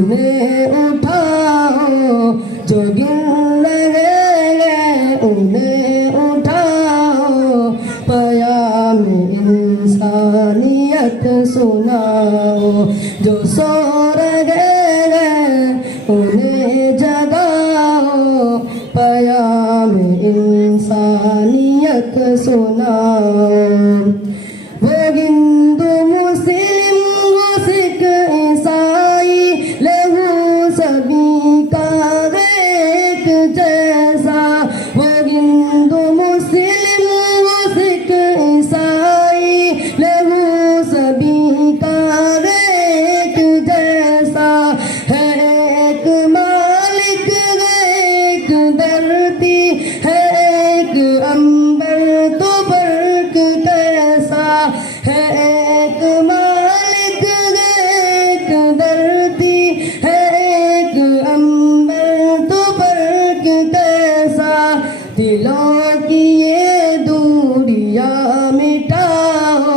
उन्हें उठाओ जो गिर रहे उन्हें उठाओ, पयाम इंसानियत सुनाओ। जो सो रहे उन्हें जगाओ, पयाम इंसानियत सुनाओ। वो हिंदू मुस्लिम वो सिख ईसाई लहू सभी का एक जैसा। वो हिंदू मुस्लिम वो सिख ईसाई लहू सभी का एक जैसा है। एक मालिक है एक धरती है एक अंबर तो बर्क कैसा है। एक मालिक है एक धरती है एक अंबर तो बर्क कैसा। दिलों की ये दूरियां मिटाओ,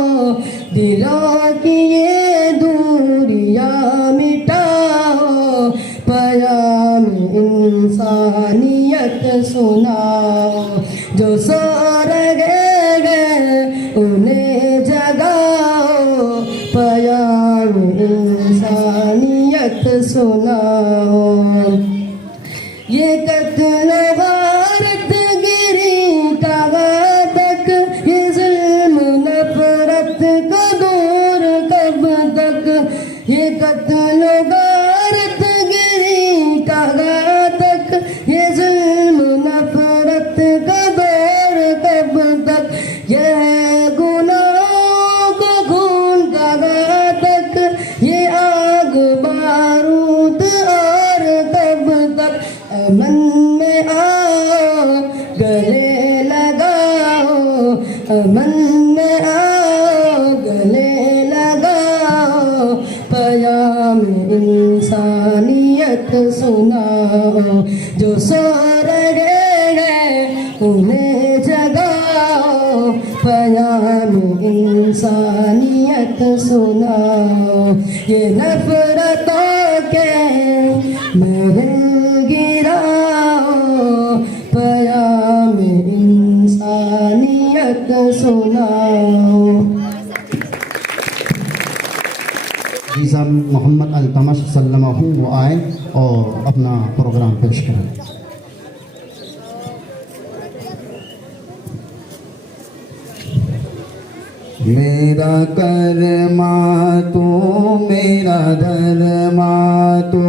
दिलों की ये दूरियां मिटाओ, पयाम इंसानियत सुनाओ। जो सो रहे उन्हें जगाओ, पयाम इंसानियत सुनाओ। ये कत्ल गारत गिरी का घातक, ये जुल्म नफरत का दूर कब तक। ये कत्ल गारत गिरी का घातक, ये जुल्म नफरत का दौर कब तक। यह गुनाहों को खून का घातक, ये आग बारूद और कब तक। अमन में आओ गले लगाओ, अमन में आओ गले लगाओ, पयाम इंसानियत सुनाओ। जो सो रहे उन्हें जगाओ, पयाम इंसानियत सुनाओ। ये नफरतों के महल गिराओ, पयाम इंसानियत सुनाओ। जी साहब मोहम्मद अल्तमश सल्लल्लाहु वो आए और अपना प्रोग्राम पेश करें। मेरा कर्मा तू मेरा धर्मा तू,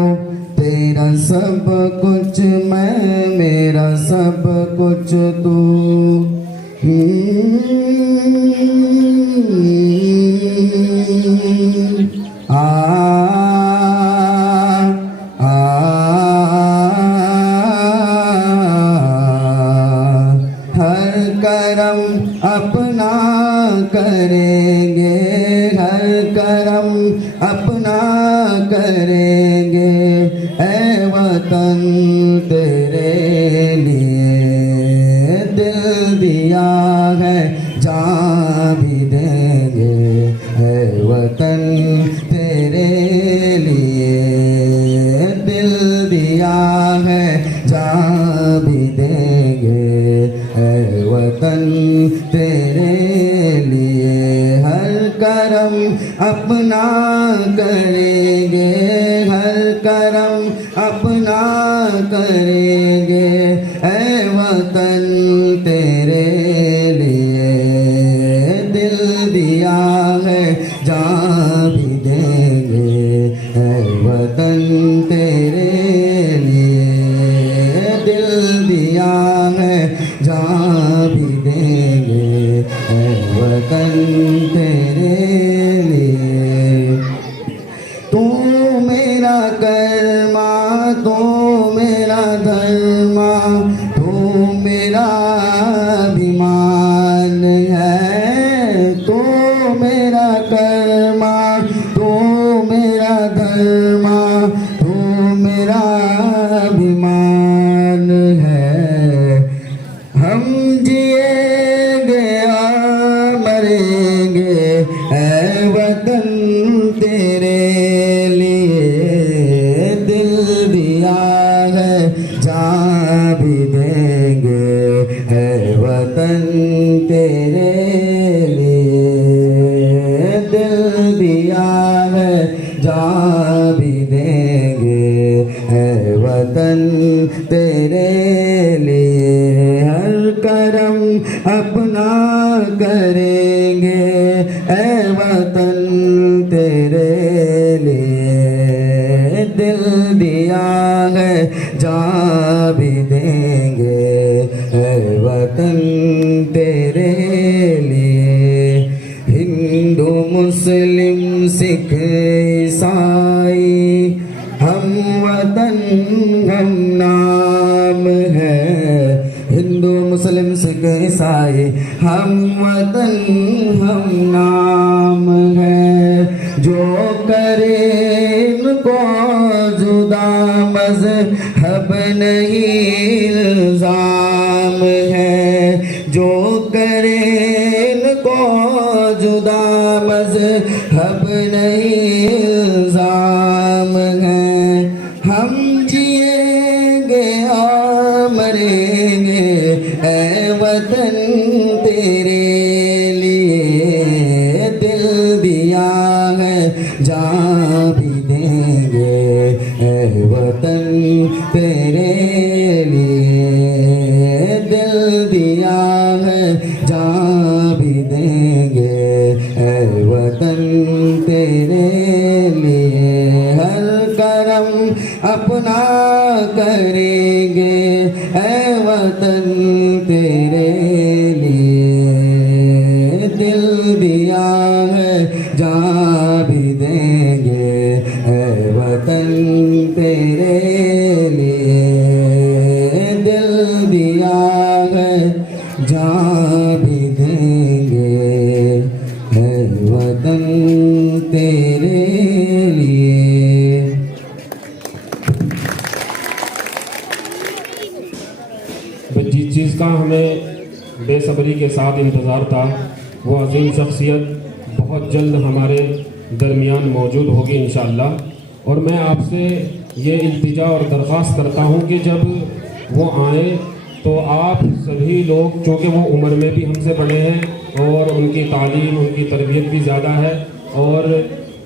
तेरा सब कुछ मैं मेरा सब कुछ तू। आ आ हर करम अपना करेंगे, हर करम अपना करेंगे। ऐ वतन तेरे लिए दिल दिया है जान भी देंगे। ऐ वतन तेरे लिए दिल दिया है जान भी देंगे। ऐ वतन तेरे लिए हर करम अपना करेंगे, हर करम अपना करेंगे। ऐ वतन तेरे लिए दिल दिया है जान भी देंगे। ऐ वतन तेरे लिए दिल दिया है जान भी देंगे। ऐ वतन तेरे लिए तू मेरा कर्मा तू मेरा धर्मा, तू मेरा अभिमान है। तू मेरा कर्मा तू मेरा धर्मा, तू मेरा अभिमान है। हम जिएंगे और मरेंगे ऐ वतन तेरे लिए। वतन तेरे लिए हर करम अपना करेंगे, ए वतन तेरे लिए दिल दिया है जान भी देंगे, ए वतन तेरे लिए। हिंदू मुस्लिम सिख ईसाई हम वतन हम नाम है, हिंदू मुस्लिम सिख ईसाई हम वतन हम नाम है। जो करे इनको जुदा मज़हब नहीं इल्ज़ाम है, जो करे इनको जुदा मज़हब नहीं इल्ज़ाम है। हम जिएंगे और मरेंगे, ए वतन तेरे लिए दिल दिया है जान भी देंगे, ए वतन तेरे लिए दिल दिया है जान भी देंगे, ए वतन तेरे लिए हर करम अपना करेंगे, ए वतन तेरे लिए दिल दिया है जान भी देंगे, ए वतन तेरे लिए दिल दिया है जान भी देंगे, ए वतन तेरे लिए। जिस चीज़ का हमें बेसब्री के साथ इंतज़ार था वो अजीम शख्सियत बहुत जल्द हमारे दरमियान मौजूद होगी इंशाअल्लाह। और मैं आपसे ये इल्तिजा और दरख्वास्त करता हूँ कि जब वो आए तो आप सभी लोग, चूँकि वो उम्र में भी हमसे बड़े हैं और उनकी तालीम उनकी तरबियत भी ज़्यादा है और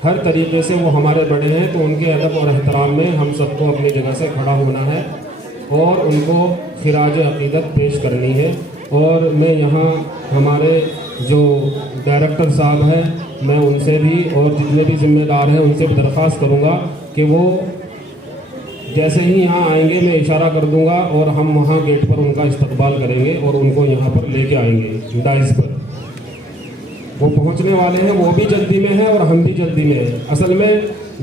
हर तरीके से वो हमारे बड़े हैं, तो उनके अदब और एहतराम में हम सबको अपनी जगह से खड़ा होना है और उनको खिराज अक़ीदत पेश करनी है। और मैं यहाँ हमारे जो डायरेक्टर साहब हैं, मैं उनसे भी और जितने भी ज़िम्मेदार हैं उनसे भी दरख्वास्त करूँगा कि वो जैसे ही यहाँ आएंगे मैं इशारा कर दूँगा और हम वहाँ गेट पर उनका इस्तकबाल करेंगे और उनको यहाँ पर लेके आएंगे डाइस पर। वो पहुँचने वाले हैं, वो भी जल्दी में हैं और हम भी जल्दी में हैं। असल में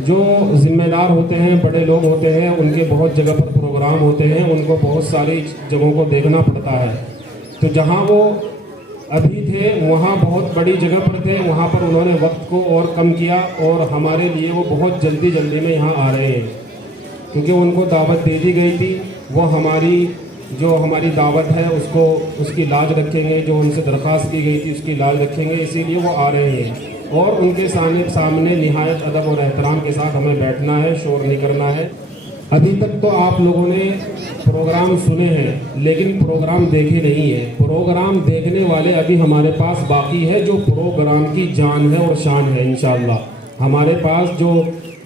जो ज़िम्मेदार होते हैं, बड़े लोग होते हैं, उनके बहुत जगह पर प्रोग्राम होते हैं, उनको बहुत सारी जगहों को देखना पड़ता है। तो जहाँ वो अभी थे वहाँ बहुत बड़ी जगह पर थे, वहाँ पर उन्होंने वक्त को और कम किया और हमारे लिए वो बहुत जल्दी में यहाँ आ रहे हैं, क्योंकि उनको दावत दे दी गई थी। वो हमारी दावत है उसको उसकी लाज रखेंगे, जो उनसे दरख्वास्त की गई थी उसकी लाज रखेंगे, इसीलिए वो आ रहे हैं। और उनके सामने निहायत अदब और एहतराम के साथ हमें बैठना है, शोर नहीं करना है। अभी तक तो आप लोगों ने प्रोग्राम सुने हैं लेकिन प्रोग्राम देखे नहीं है। प्रोग्राम देखने वाले अभी हमारे पास बाकी है, जो प्रोग्राम की जान है और शान है। इंशाअल्लाह हमारे पास जो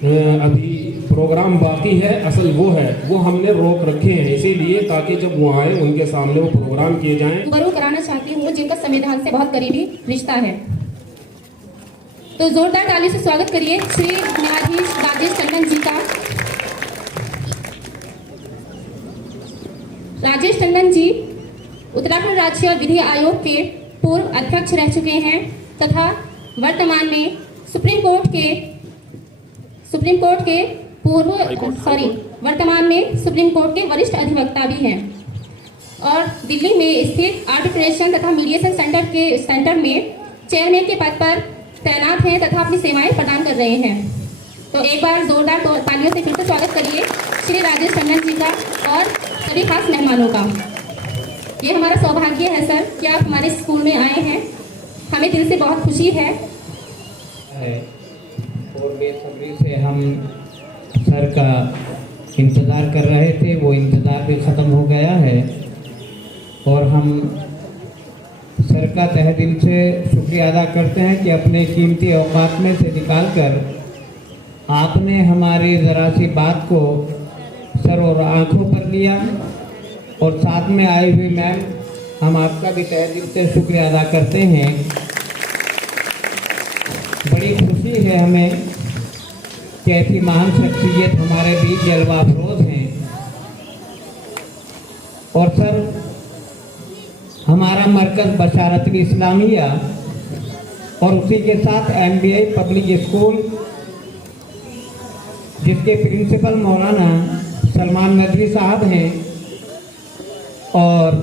अभी प्रोग्राम बाकी है असल वो है, वो हमने रोक रखे हैं इसीलिए ताकि जब वो आए उनके सामने वो प्रोग्राम किए जाएं। रूबरू कराना चाहती हूँ जिनका संविधान से बहुत करीबी रिश्ता है। तो जोरदार ताली से स्वागत करिए श्री न्यायाधीश राजेश टंडन जी का। राजेश टंडन जी उत्तराखंड राज्य विधि आयोग के पूर्व अध्यक्ष रह चुके हैं तथा वर्तमान में सुप्रीम कोर्ट के वरिष्ठ अधिवक्ता भी हैं और दिल्ली में स्थित आर्बिट्रेशन तथा मीडिएशन सेंटर में चेयरमैन के पद पर तैनात हैं तथा अपनी सेवाएं प्रदान कर रहे हैं। तो एक बार जोरदार तालियों से फिर से स्वागत करिए श्री राजेश टंडन जी का और सभी खास मेहमानों का। ये हमारा सौभाग्य है सर कि आप हमारे स्कूल में आए हैं, हमें दिल से बहुत खुशी है। और बेसब्री से हम सर का इंतज़ार कर रहे थे, वो इंतज़ार भी ख़त्म हो गया है और हम सर का तहे दिल से शुक्रिया अदा करते हैं कि अपने कीमती औकात में से निकाल कर आपने हमारी ज़रा सी बात को सर और आंखों पर लिया। और साथ में आई हुई मैम, हम आपका भी तहे दिल से शुक्रिया अदा करते हैं। बड़ी खुशी है हमें कि ऐसी महान शख्सियत हमारे बीच जलवा अफरोज हैं। और सर, हमारा मरकज़ बशारतुल इस्लामिया और उसी के साथ MBI पब्लिक स्कूल, जिसके प्रिंसिपल मौलाना सलमान नदवी साहब हैं, और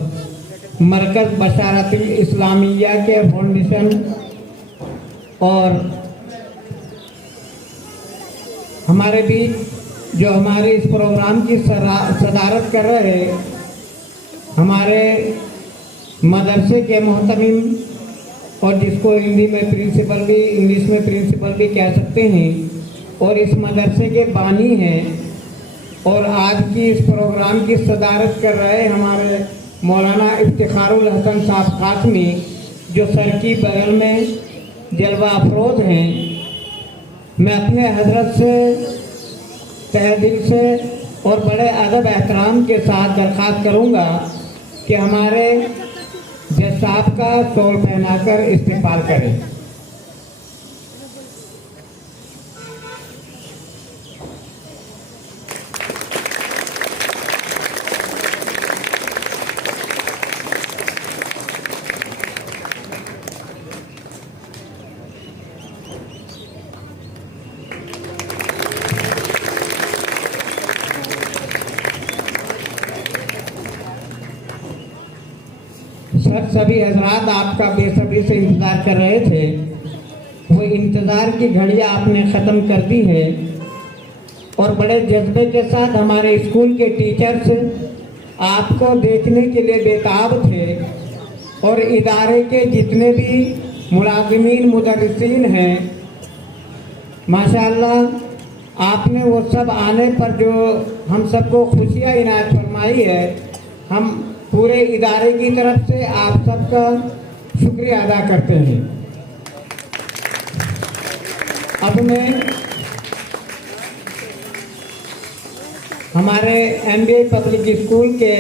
मरकज़ बशारतुल इस्लामिया के फाउंडेशन और हमारे बीच जो हमारे इस प्रोग्राम की सदारत कर रहे हमारे मदरसे के मोहतमीम, और जिसको हिंदी में प्रिंसिपल भी, इंग्लिश में प्रिंसिपल भी कह सकते हैं, और इस मदरसे के बानी हैं, और आज की इस प्रोग्राम की सदारत कर रहे हमारे मौलाना इफ्तिखारुल हसन साहब कासमी, जो सर की बगल में जलवा अफरोज हैं। मैं अपने हजरत से तहे दिल से और बड़े अदब एहतराम के साथ दरख्वास्त करूँगा कि हमारे जज साहब का शॉल पहनाकर इस्तेमाल करें। सर, सभी हजरात आपका बेसब्री से इंतज़ार कर रहे थे। वो इंतज़ार की घड़ी आपने ख़त्म कर दी है, और बड़े जज्बे के साथ हमारे स्कूल के टीचर्स आपको देखने के लिए बेताब थे, और इदारे के जितने भी मुलाजिमीन मुदर्रिसीन हैं, माशाअल्लाह आपने वो सब आने पर जो हम सबको खुशियाँ इनायत फरमाई है, हम पूरे इदारे की तरफ से आप सबका शुक्रिया अदा करते हैं। अब मैं हमारे MBI पब्लिक स्कूल के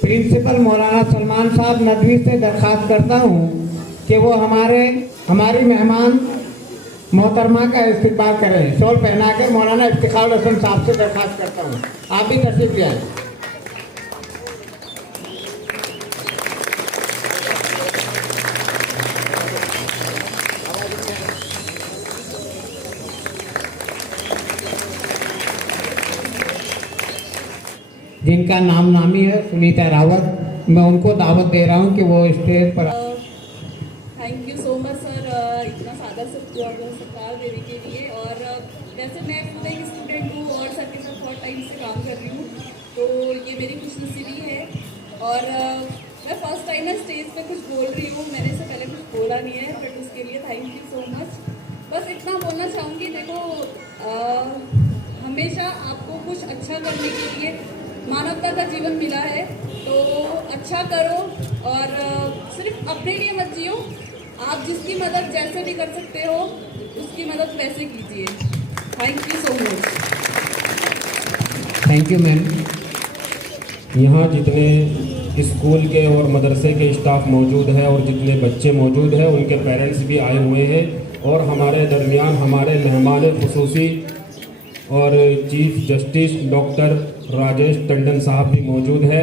प्रिंसिपल मौलाना सलमान साहब नदवी से दरख्वास्त करता हूं कि वो हमारी मेहमान मोहतरमा का इस्तेमाल करें। शॉल पहना के मौलाना इफ्तिखारुल हसन साहब से दरख्वास्त करता हूं, आप भी तशरीफ ले आए। जिनका नाम नामी है सुनीता रावत, मैं उनको दावत दे रहा हूं कि वो स्टेज पर। Thank you so much sir, इतना सादा सत्कार देने के लिए। और वैसे मैं खुद एक स्टूडेंट हूँ और सर के साथ बहुत टाइम से काम कर रही हूँ, तो ये मेरी खुशनसीबी है। और मैं फर्स्ट टाइम ना स्टेज पे कुछ बोल रही हूँ, मैंने इससे पहले कुछ बोला नहीं है, बट उसके लिए थैंक यू सो मच। बस इतना बोलना चाहूँगी, देखो हमेशा आपको कुछ अच्छा करने के लिए मानवता का जीवन मिला है, तो अच्छा करो और सिर्फ अपने लिए मत जियो। आप जिसकी मदद जैसे भी कर सकते हो उसकी मदद वैसे कीजिए। Thank you so much. Thank you ma'am. यहाँ जितने स्कूल के और मदरसे के स्टाफ मौजूद है और जितने बच्चे मौजूद हैं, उनके पेरेंट्स भी आए हुए हैं, और हमारे दरमियान हमारे मेहमान खुसूसी और chief justice doctor Rajesh Tandon साहब भी मौजूद है,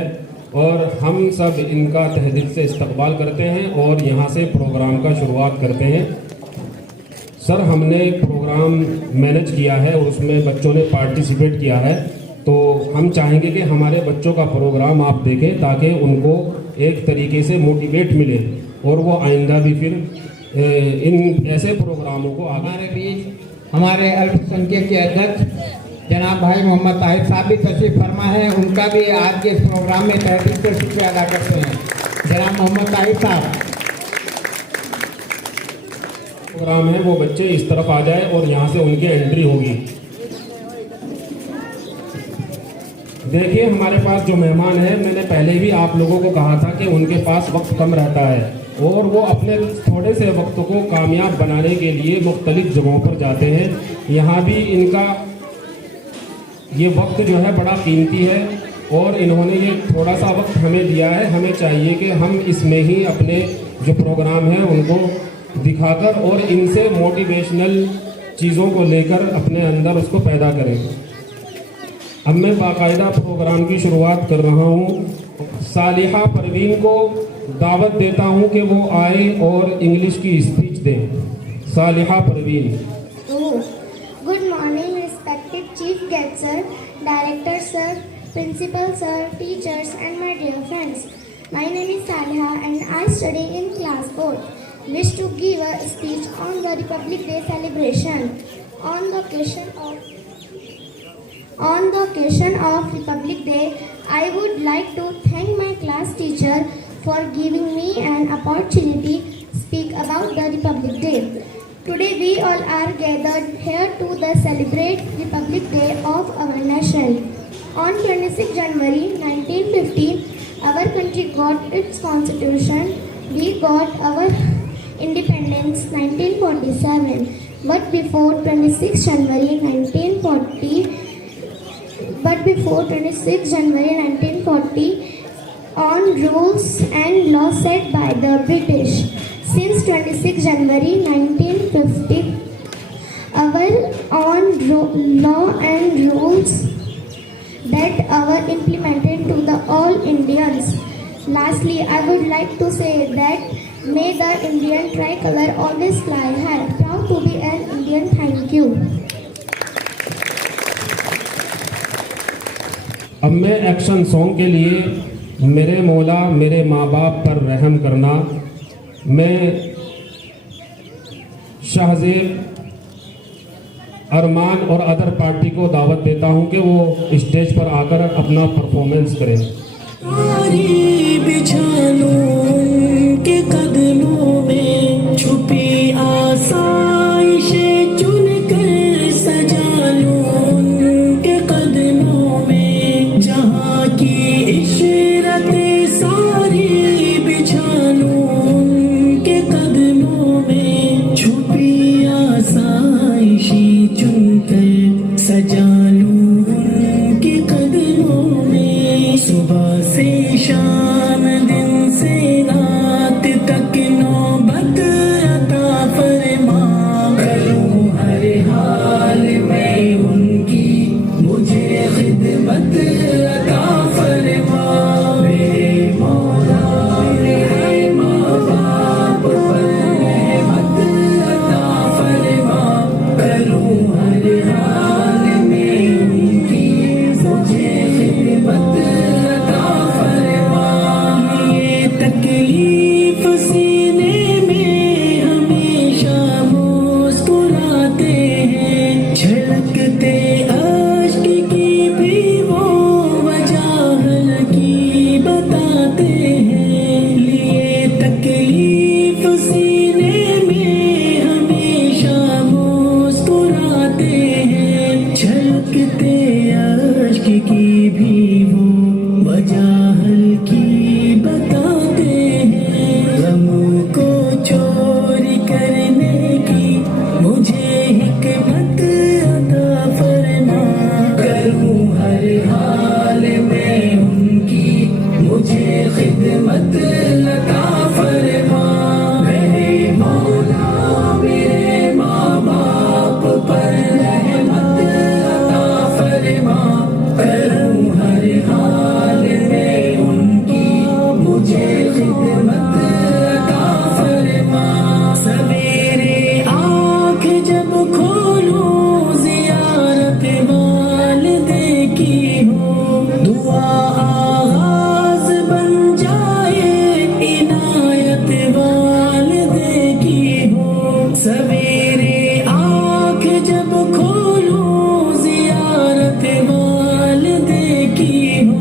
और हम सब इनका तहे दिल से इस्तकबाल करते हैं और यहाँ से प्रोग्राम का शुरुआत करते हैं। सर, हमने प्रोग्राम मैनेज किया है और उसमें बच्चों ने पार्टिसिपेट किया है, तो हम चाहेंगे कि हमारे बच्चों का प्रोग्राम आप देखें ताकि उनको एक तरीके से मोटिवेट मिले और वो आइंदा भी फिर इन ऐसे प्रोग्रामों को हमारे बीच हमारे अल्पसंख्यक के अध्यक्ष जनाब भाई मोहम्मद ताहिर साहब भी तशरीफ फरमा है, उनका भी आज के इस प्रोग्राम में तहे दिल से शुक्रिया अदा करते हैं। जनाब मोहम्मद ताहिर साहब, प्रोग्राम है वो बच्चे इस तरफ आ जाए और यहाँ से उनकी एंट्री होगी। देखिए, हमारे पास जो मेहमान हैं, मैंने पहले भी आप लोगों को कहा था कि उनके पास वक्त कम रहता है और वो अपने थोड़े से वक्त को कामयाब बनाने के लिए मुख्तलिफ जगहों पर जाते हैं। यहाँ भी इनका ये वक्त जो है बड़ा कीमती है और इन्होंने ये थोड़ा सा वक्त हमें दिया है। हमें चाहिए कि हम इसमें ही अपने जो प्रोग्राम हैं उनको दिखाकर और इनसे मोटिवेशनल चीज़ों को लेकर अपने अंदर उसको पैदा करें। अब मैं बाकायदा प्रोग्राम की शुरुआत कर रहा हूँ। सालिहा परवीन को दावत देता हूँ कि वो आए और इंग्लिश की स्पीच दें। Saliha Parveen. Good morning respected chief guest sir, director sir, principal sir, teachers and my dear friends. My name is Saliha and I study in class 4. Wish to give a speech on the Republic Day celebration. On the occasion of Republic Day, I would like to thank my class teacher for giving me an opportunity to speak about the Republic Day. Today we all are gathered here to celebrate Republic Day of our nation. On 26 January 1915, our country got its constitution. We got our independence 1947. But before 26 January 1940, on rules and laws set by the British. Since 26 January 1950, our own law and rules that are implemented to the all Indians. Lastly, I would like to say that may the Indian tricolor always fly high. Proud to be an Indian. Thank you. अब मैं action song के लिए मेरे मौला मेरे माँ बाप पर रहम करना, मैं शाहजेब अरमान और अदर पार्टी को दावत देता हूं कि वो स्टेज पर आकर अपना परफॉर्मेंस करें। के कदमों में छुपी आसाइशें चुन कर सजा लूं उनके कदमों में, जहाँ की इशरतें सारी बिछा लूं उनके कदमों में, छुपी आसाइशें चुन कर सजा लूं उनके कदमों में। सुबह से शाम दिन से रात तक नौबत अता फरमा, करूं हर हाल में उनकी मुझे खिदमत अता फरमा। मेरे मौला मेरे माँ बाप पर रहमत अता फरमा, करूं हर हाल में उनकी मुझे खिदमत अता फरमा। ये तकलीफ सीने में हमेशा मुस्कुराते हैं, झलकते अश्क की भी वो वजह हल्की बताते हैं। लिए तकलीफ सीने में हमेशा मुस्कुराते हैं, झलकते अश्क की भी वो वजह हल्की बताते हैं। गमों को चोरी करने की मुझे हिकमत अता फरमा, करूं हर हाल में उनकी मुझे खिदमत अता फरमा। मेरे मौला मेरे माँ बाप पर रहमत अता फरमा, करूं हर हाल में उनकी मुझे खिदमत अता फरमा। सवेरे आँख जब खोलूं ज़ियारत वालिदे की हो, दुआ आगाज़ बन जाए इनायत वालिदे की हो। सवेरे आँख जब खोलूं ज़ियारत वालिदे की हो,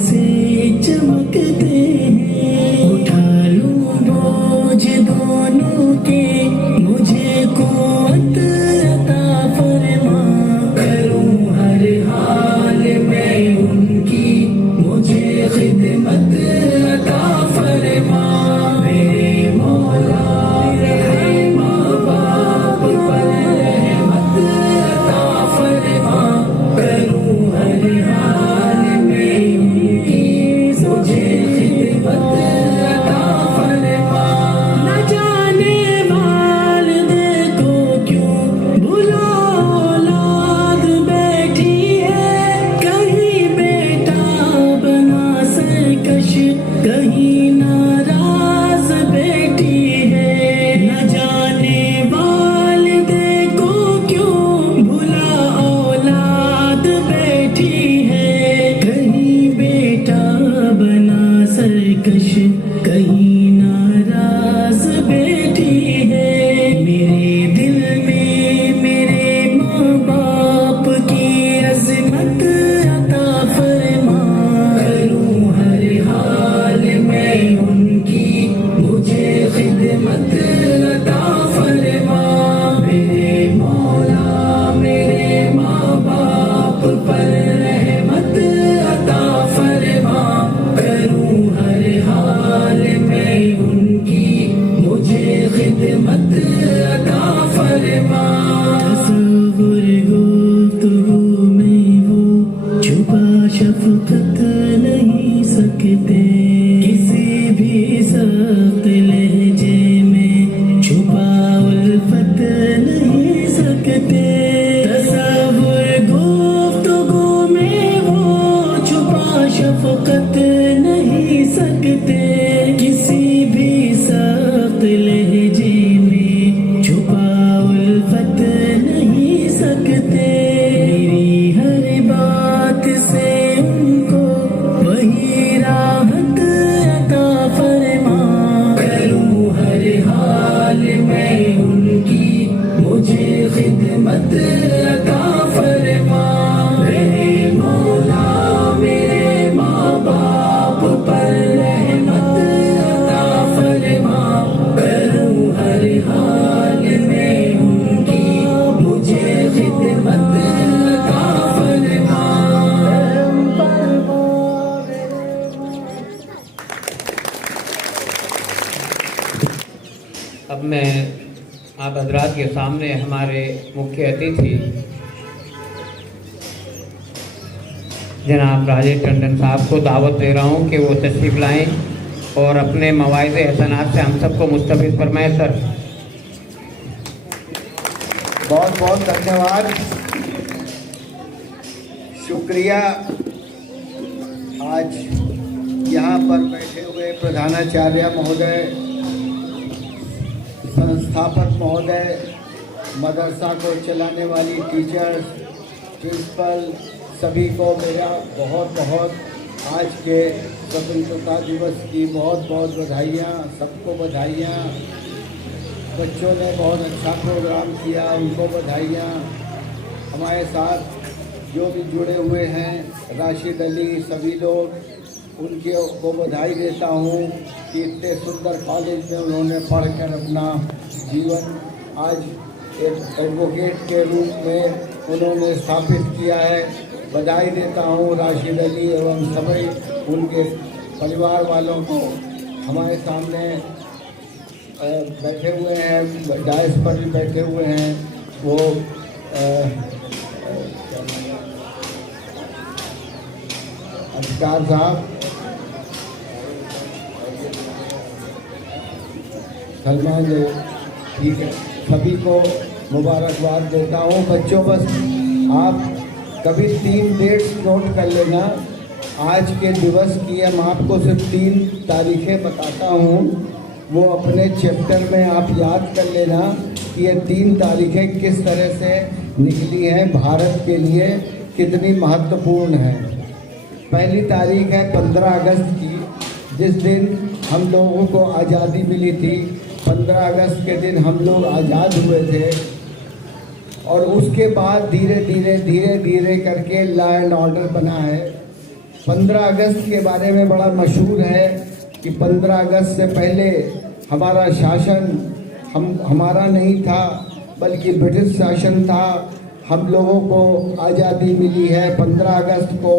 से चमकते हैं। उठा लूं बोझ दोनों के, मुझे कुव्वत अता फरमा। करूं हर हाल में उनकी, मुझे खिदमत अता फरमा। मेरे मौला मेरे माँ बाप पर रहमत अता फरमा। करूं हर हाल में उनकी, मुझे खिदमत अता फरमा। न जाने वालिदे को क्यों भुला औलाद बैठी है। कहीं बेटा बना सरकश, कहीं नाराज बैठी है। न जाने वालिदे को क्यों भुला औलाद बैठी है। कहीं बेटा बना सरकश, कहीं नाराज बैठी है। मेरे दिल में मेरे माँ बाप की अज़मत अता फरमा। करूं हर हाल में उनकी, मुझे खिदमत अता फरमा। मेरे मौला मेरे माँ बाप पर रहमत अता फरमा। करूं हर हाल में उनकी, मुझे खिदमत अता फरमा। तसव्वुर गुफ्तगू में वो छुपा शफ़क़त नहीं सकते। किसी भी सख्त लहजे में छुपा उल्फत नहीं सकते। तसव्वुर गुफ्तगू में वो छुपा शफ़क़त नहीं सकते। किसी भी सख्त लहजे में छुपा उल्फत नहीं सकते। मेरी हर बात से उनको वही राहत अता फरमा। करूं हर हाल में उनकी, मुझे खिदमत अता फरमा। मेरे मौला मेरे माँ बाप पर रहमत अता फरमा। करूं हर हाल में उनकी, मुझे खिदमत अता फरमा। अब मैं आप हजरात के सामने हमारे मुख्य अतिथि जनाब राजेश टंडन साहब को दावत दे रहा हूं कि वो तशरीफ़ लाएं और अपने मवाइज़े हसनात से हम सबको मुस्तफ़ीज़ फरमाएं। सर, बहुत बहुत धन्यवाद, शुक्रिया। आज यहाँ पर बैठे हुए प्रधानाचार्य महोदय, संस्थापक महोदय, मदरसा को चलाने वाली टीचर्स, प्रिंसिपल, सभी को मेरा बहुत बहुत आज के स्वतंत्रता दिवस की बहुत बहुत बधाइयाँ। सबको बधाइयाँ। बच्चों ने बहुत अच्छा प्रोग्राम किया, उनको बधाइयाँ। हमारे साथ जो भी जुड़े हुए हैं, राशिद अली, सभी लोग, उनके को बधाई देता हूँ कि इतने सुंदर कॉलेज में उन्होंने पढ़कर अपना जीवन आज एक एडवोकेट के रूप में उन्होंने स्थापित किया है। बधाई देता हूँ राशिद अली एवं सभी उनके परिवार वालों को। हमारे सामने बैठे हुए हैं, डायस पर भी बैठे हुए हैं, वो अधिकार साहब, सलमान जी, ठीक है, सभी को मुबारकबाद देता हूँ। बच्चों, बस आप कभी 3 डेट्स नोट कर लेना आज के दिवस की। हम आपको सिर्फ 3 तारीखें बताता हूँ, वो अपने चैप्टर में आप याद कर लेना कि ये 3 तारीखें किस तरह से निकली हैं, भारत के लिए कितनी महत्वपूर्ण है। पहली तारीख है 15 अगस्त की, जिस दिन हम लोगों को आज़ादी मिली थी। 15 अगस्त के दिन हम लोग आज़ाद हुए थे और उसके बाद धीरे धीरे करके लॉ एंड ऑर्डर बना है। 15 अगस्त के बारे में बड़ा मशहूर है कि 15 अगस्त से पहले हमारा शासन हमारा नहीं था, बल्कि ब्रिटिश शासन था। हम लोगों को आज़ादी मिली है 15 अगस्त को।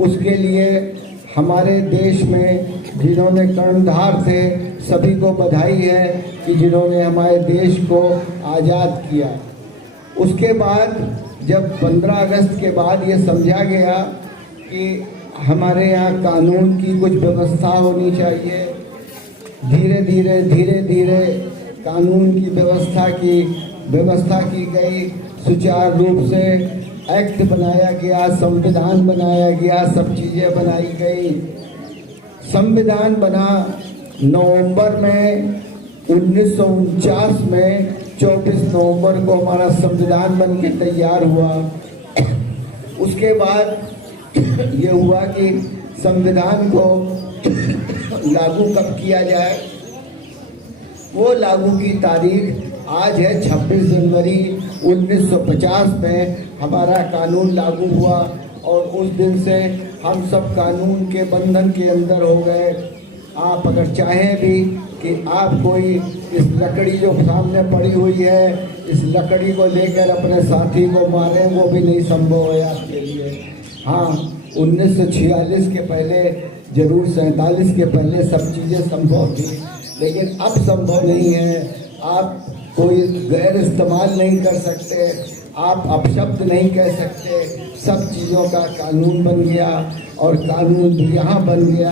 उसके लिए हमारे देश में जिन्होंने कर्णधार थे सभी को बधाई है कि जिन्होंने हमारे देश को आज़ाद किया। उसके बाद जब 15 अगस्त के बाद ये समझा गया कि हमारे यहाँ कानून की कुछ व्यवस्था होनी चाहिए, धीरे धीरे कानून की व्यवस्था की गई। सुचारू रूप से एक्ट बनाया गया, संविधान बनाया गया, सब चीज़ें बनाई गई। संविधान बना नवंबर में 1949 में 24 नवंबर को हमारा संविधान बन के तैयार हुआ। उसके बाद ये हुआ कि संविधान को लागू कब किया जाए। वो लागू की तारीख आज है 26 जनवरी 1950 में हमारा कानून लागू हुआ और उस दिन से हम सब कानून के बंधन के अंदर हो गए। आप अगर चाहें भी कि आप कोई इस लकड़ी जो सामने पड़ी हुई है, इस लकड़ी को लेकर अपने साथी को मारें, वो भी नहीं संभव है आपके लिए। हाँ, 1946 के पहले, जरूर 47 के पहले सब चीज़ें संभव थी, लेकिन अब संभव नहीं है। आप कोई गैर इस्तेमाल नहीं कर सकते, आप अपशब्द नहीं कह सकते। सब चीज़ों का कानून बन गया और कानून यहाँ बन गया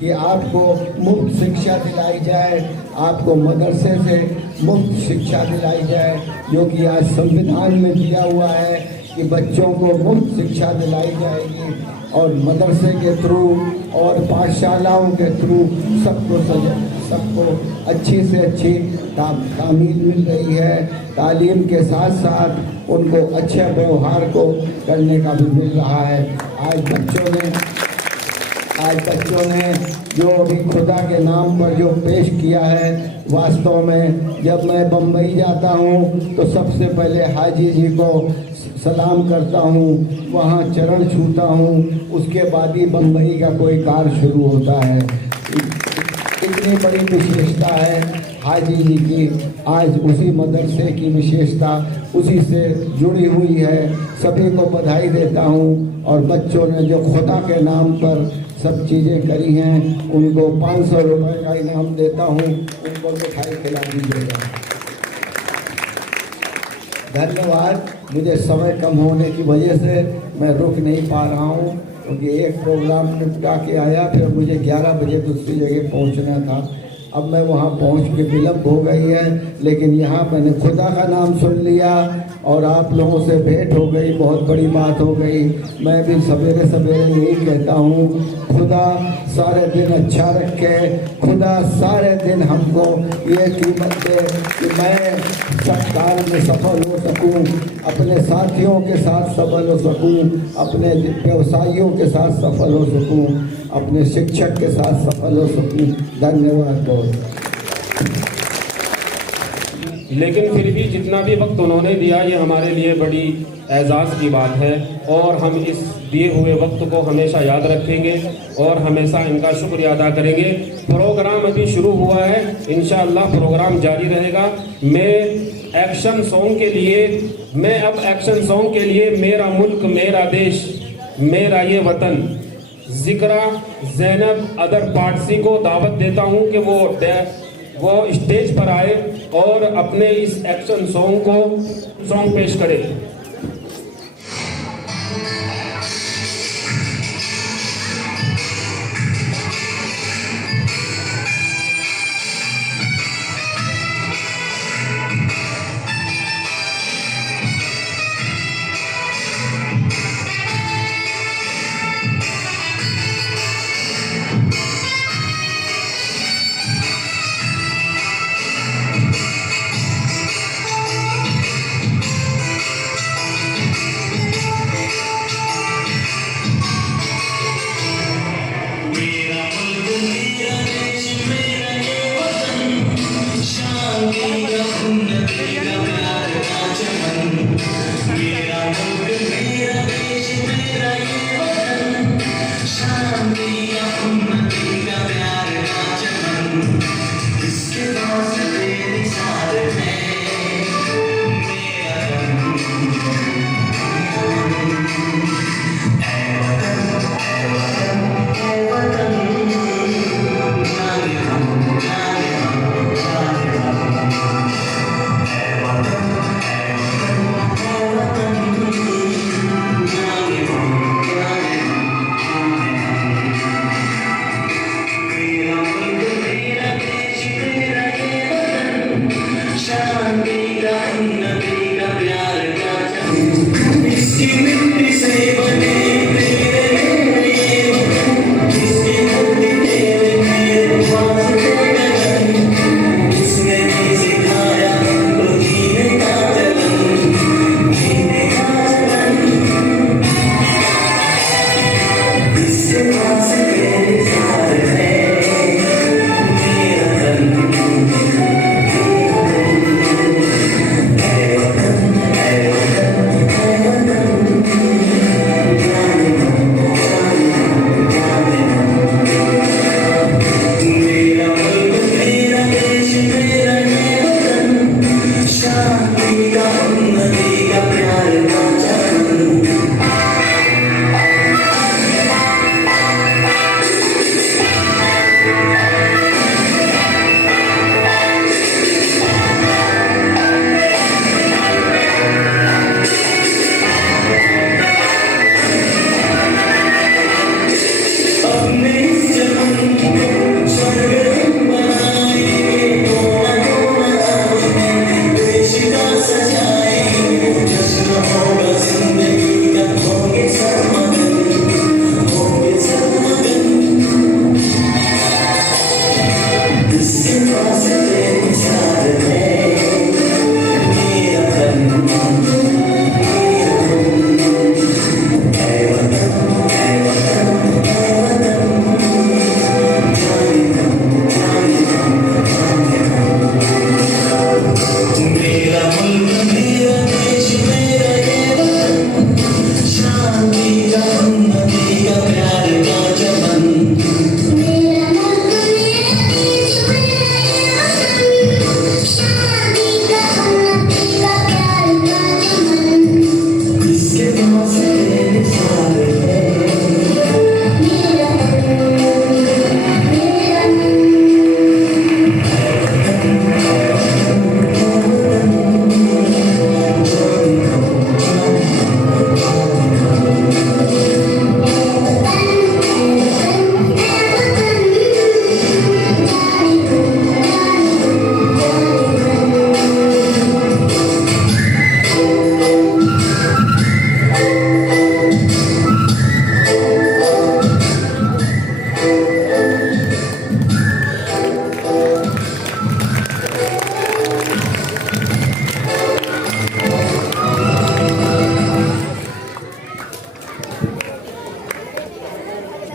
कि आपको मुफ्त शिक्षा दिलाई जाए, आपको मदरसे से मुफ्त शिक्षा दिलाई जाए, जो कि आज संविधान में दिया हुआ है कि बच्चों को मुफ्त शिक्षा दिलाई जाएगी। और मदरसे के थ्रू और पाठशालाओं के थ्रू सबको अच्छी से अच्छी तामील मिल रही है। तालीम के साथ साथ उनको अच्छे व्यवहार को करने का भी मिल रहा है। आज बच्चों ने जो अभी खुदा के नाम पर जो पेश किया है, वास्तव में जब मैं बम्बई जाता हूँ तो सबसे पहले हाजी जी को सलाम करता हूँ, वहाँ चरण छूता हूँ, उसके बाद ही बम्बई का कोई कार्य शुरू होता है। इतनी बड़ी विशेषता है हाजी जी की। आज उसी मदरसे की विशेषता उसी से जुड़ी हुई है। सभी को बधाई देता हूँ और बच्चों ने जो खुदा के नाम पर सब चीज़ें करी हैं उनको 500 रुपये का इनाम देता हूँ, उनको मिठाई खिला दीजिएगा। धन्यवाद। मुझे समय कम होने की वजह से मैं रुक नहीं पा रहा हूँ, क्योंकि एक प्रोग्राम निपटा के आया, फिर मुझे 11 बजे दूसरी जगह पहुँचना था। अब मैं वहाँ पहुँच के विलम्ब हो गई है, लेकिन यहाँ मैंने खुदा का नाम सुन लिया और आप लोगों से भेंट हो गई, बहुत बड़ी बात हो गई। मैं भी सवेरे सवेरे यही कहता हूँ, खुदा सारे दिन अच्छा रखे, खुदा सारे दिन हमको ये कीमत दे कि मैं सब कार्य में सफल हो सकूं, अपने साथियों के साथ सफल हो सकूं, अपने व्यवसायियों के साथ सफल हो सकूं, अपने शिक्षक के साथ सफल हो सकूं। धन्यवाद बहुत। लेकिन फिर भी जितना भी वक्त उन्होंने दिया ये हमारे लिए बड़ी एजाज़ की बात है और हम इस दिए हुए वक्त को हमेशा याद रखेंगे और हमेशा इनका शुक्रिया अदा करेंगे। प्रोग्राम अभी शुरू हुआ है, इंशाअल्लाह प्रोग्राम जारी रहेगा। मैं अब एक्शन सॉन्ग के लिए मेरा मुल्क मेरा देश मेरा ये वतन जिक्रा ज़ैनब अदर पारसी को दावत देता हूँ कि वो स्टेज पर आए और अपने इस एक्शन सॉन्ग पेश करें।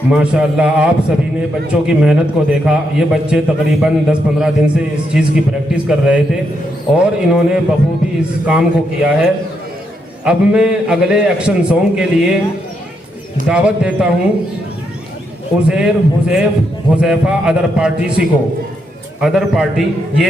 माशाअल्लाह आप सभी ने बच्चों की मेहनत को देखा। ये बच्चे तकरीबन 10-15 दिन से इस चीज़ की प्रैक्टिस कर रहे थे और इन्होंने बखूबी इस काम को किया है। अब मैं अगले एक्शन सॉन्ग के लिए दावत देता हूँ उज़ैर हुज़ैफ़ा अदर पार्टी को। अदर पार्टी ये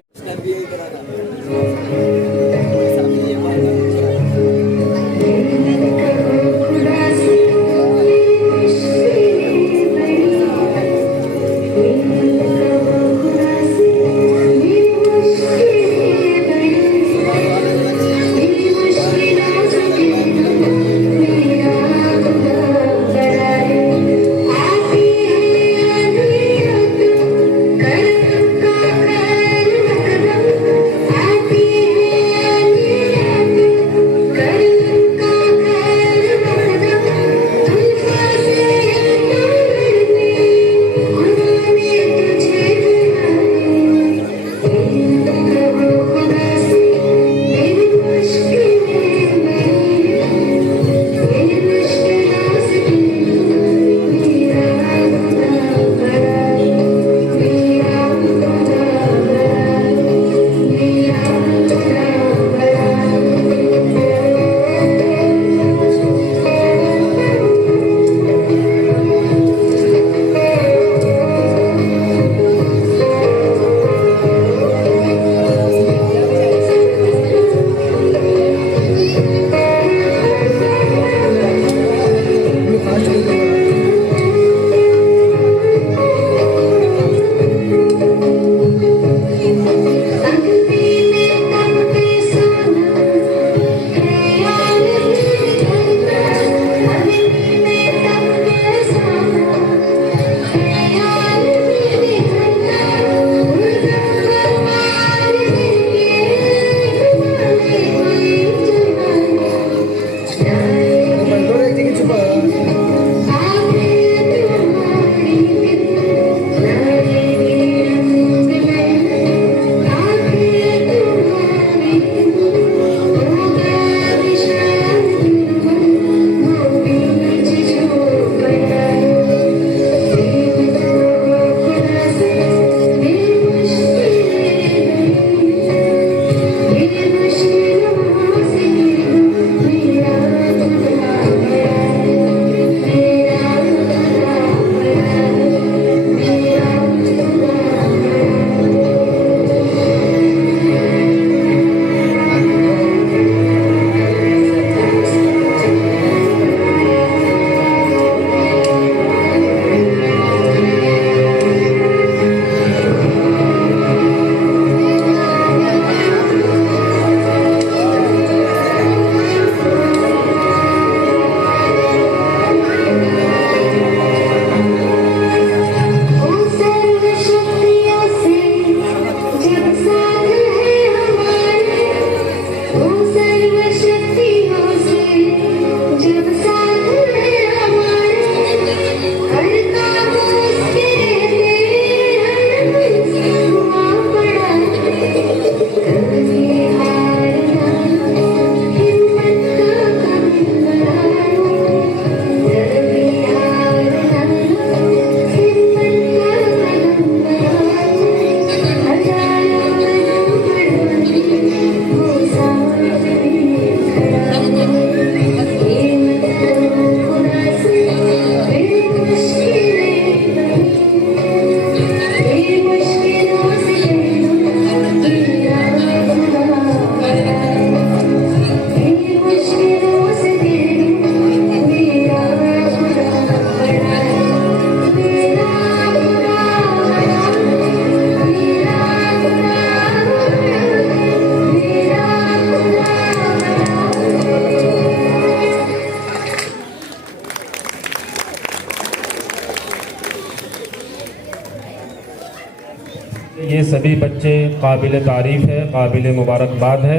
ये सभी बच्चे काबिल तारीफ़ है, काबिल मुबारकबाद है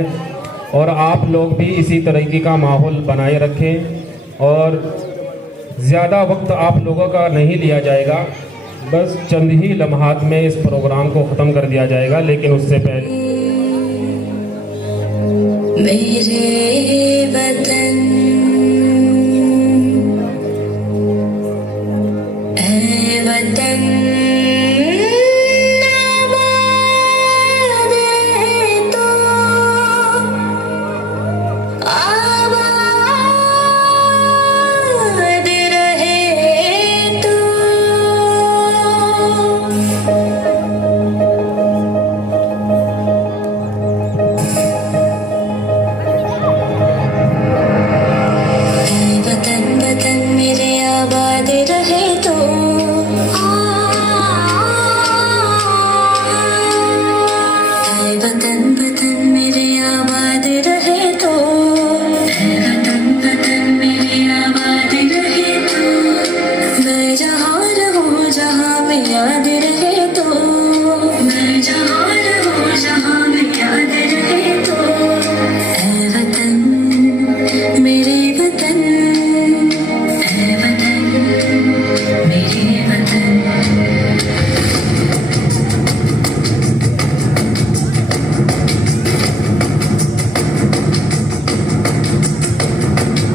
और आप लोग भी इसी तरीके का माहौल बनाए रखें और ज़्यादा वक्त आप लोगों का नहीं लिया जाएगा, बस चंद ही लम्हात में इस प्रोग्राम को ख़त्म कर दिया जाएगा। लेकिन उससे पहले मेरे वतन में याद रहे तो, मैं जहाँ रहूं जहाँ में याद रहे तो, ऐ वतन मेरे वतन, ऐ वतन मेरे वतन।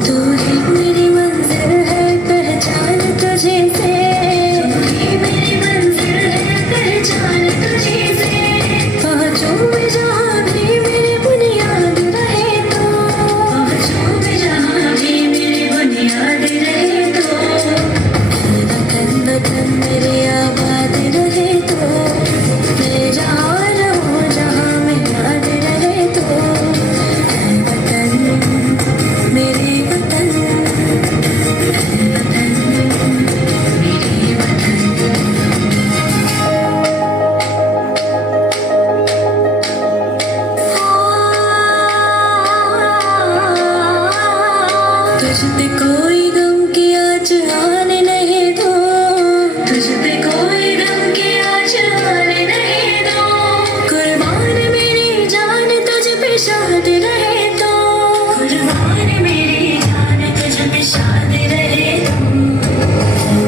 तू ही मेरी मंजिल है पहचान तुझे से, तू ही मेरी मंजिल है पहचान तुझे से, पहुँचूं मैं जहाँ भी मेरी बुनियाद रहे तो, पहुँचूं मैं जहाँ भी मेरी बुनियाद रहे तो, ऐ वतन वतन मेरे आबाद रहे तो, मैं जहाँ रहूं जहाँ में याद रहे तो, ऐ वतन मेरे वतन, ऐ वतन मेरे वतन। तुझ पे कोई गम की आँच आने नहीं दो, तुझ पे कोई गम की आँच आने नहीं दो, कुर्बान मेरी जान तुझ पे शाद रहे तो, कुर्बान मेरी जान तुझ पे शाद रहे तो,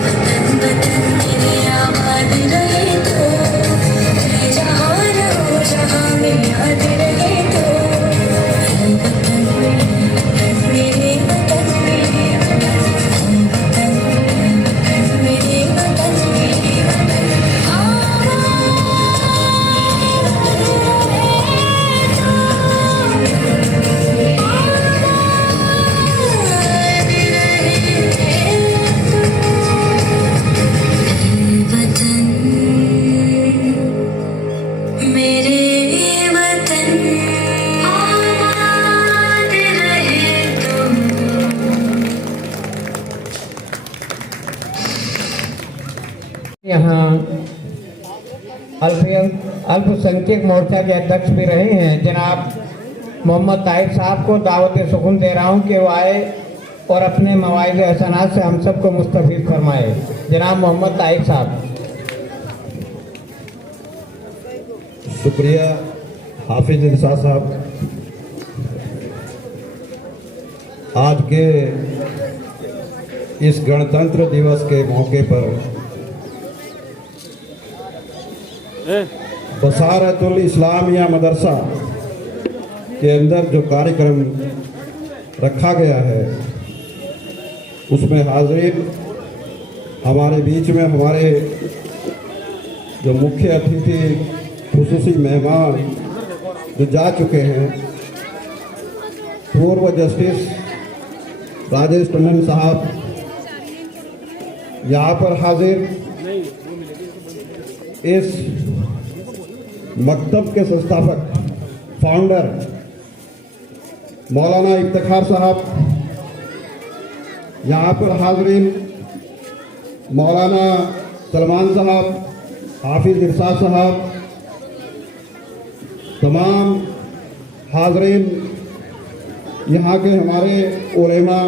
वतन वतन मेरे आबाद रहे तो, मैं जहाँ रहूं जहाँ में याद रहे तो, ऐ वतन मेरे वतन, ऐ वतन मेरे वतन, वतन मेरे वतन आबाद रहे तो। यहाँ अल्पसंख्यक मोर्चा के अध्यक्ष भी रहे हैं जनाब मोहम्मद ताहिर साहब को दावत सुकून दे रहा हूँ कि वो आए और अपने मवाइज़ हसनात से हम सबको मुस्तफ़ीद फरमाए। जनाब मोहम्मद ताहिर साहब। शुक्रिया हाफिज इंसा साहब। आज के इस गणतंत्र दिवस के मौके पर बसारतुल इस्लामिया मदरसा के अंदर जो कार्यक्रम रखा गया है उसमें हाज़रीन हमारे बीच में हमारे जो मुख्य अतिथि खुसूसी मेहमान जो जा चुके हैं, पूर्व जस्टिस राजेश टंडन साहब यहाँ पर हाजिर, इस मकतब के संस्थापक फाउंडर मौलाना इफ्तिखार साहब, यहाँ पर हाजरीन मौलाना सलमान साहब, हाफिज इरशाद साहब, तमाम हाजरीन यहाँ के हमारे उलेमा,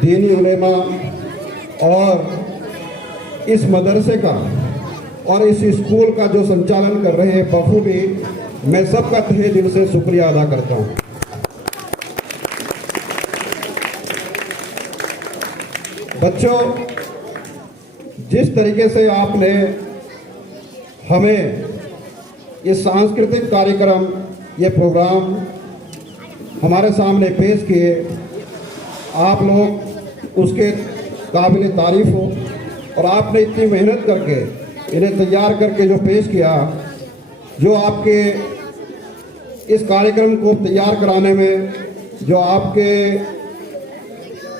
दीनी उलेमा और इस मदरसे का और इस स्कूल का जो संचालन कर रहे हैं बखूबी, मैं सबका तहे दिल से शुक्रिया अदा करता हूँ। बच्चों, जिस तरीके से आपने हमें ये सांस्कृतिक कार्यक्रम, ये प्रोग्राम हमारे सामने पेश किए, आप लोग उसके काबिल तारीफ़ हो और आपने इतनी मेहनत करके इन्हें तैयार करके जो पेश किया, जो आपके इस कार्यक्रम को तैयार कराने में जो आपके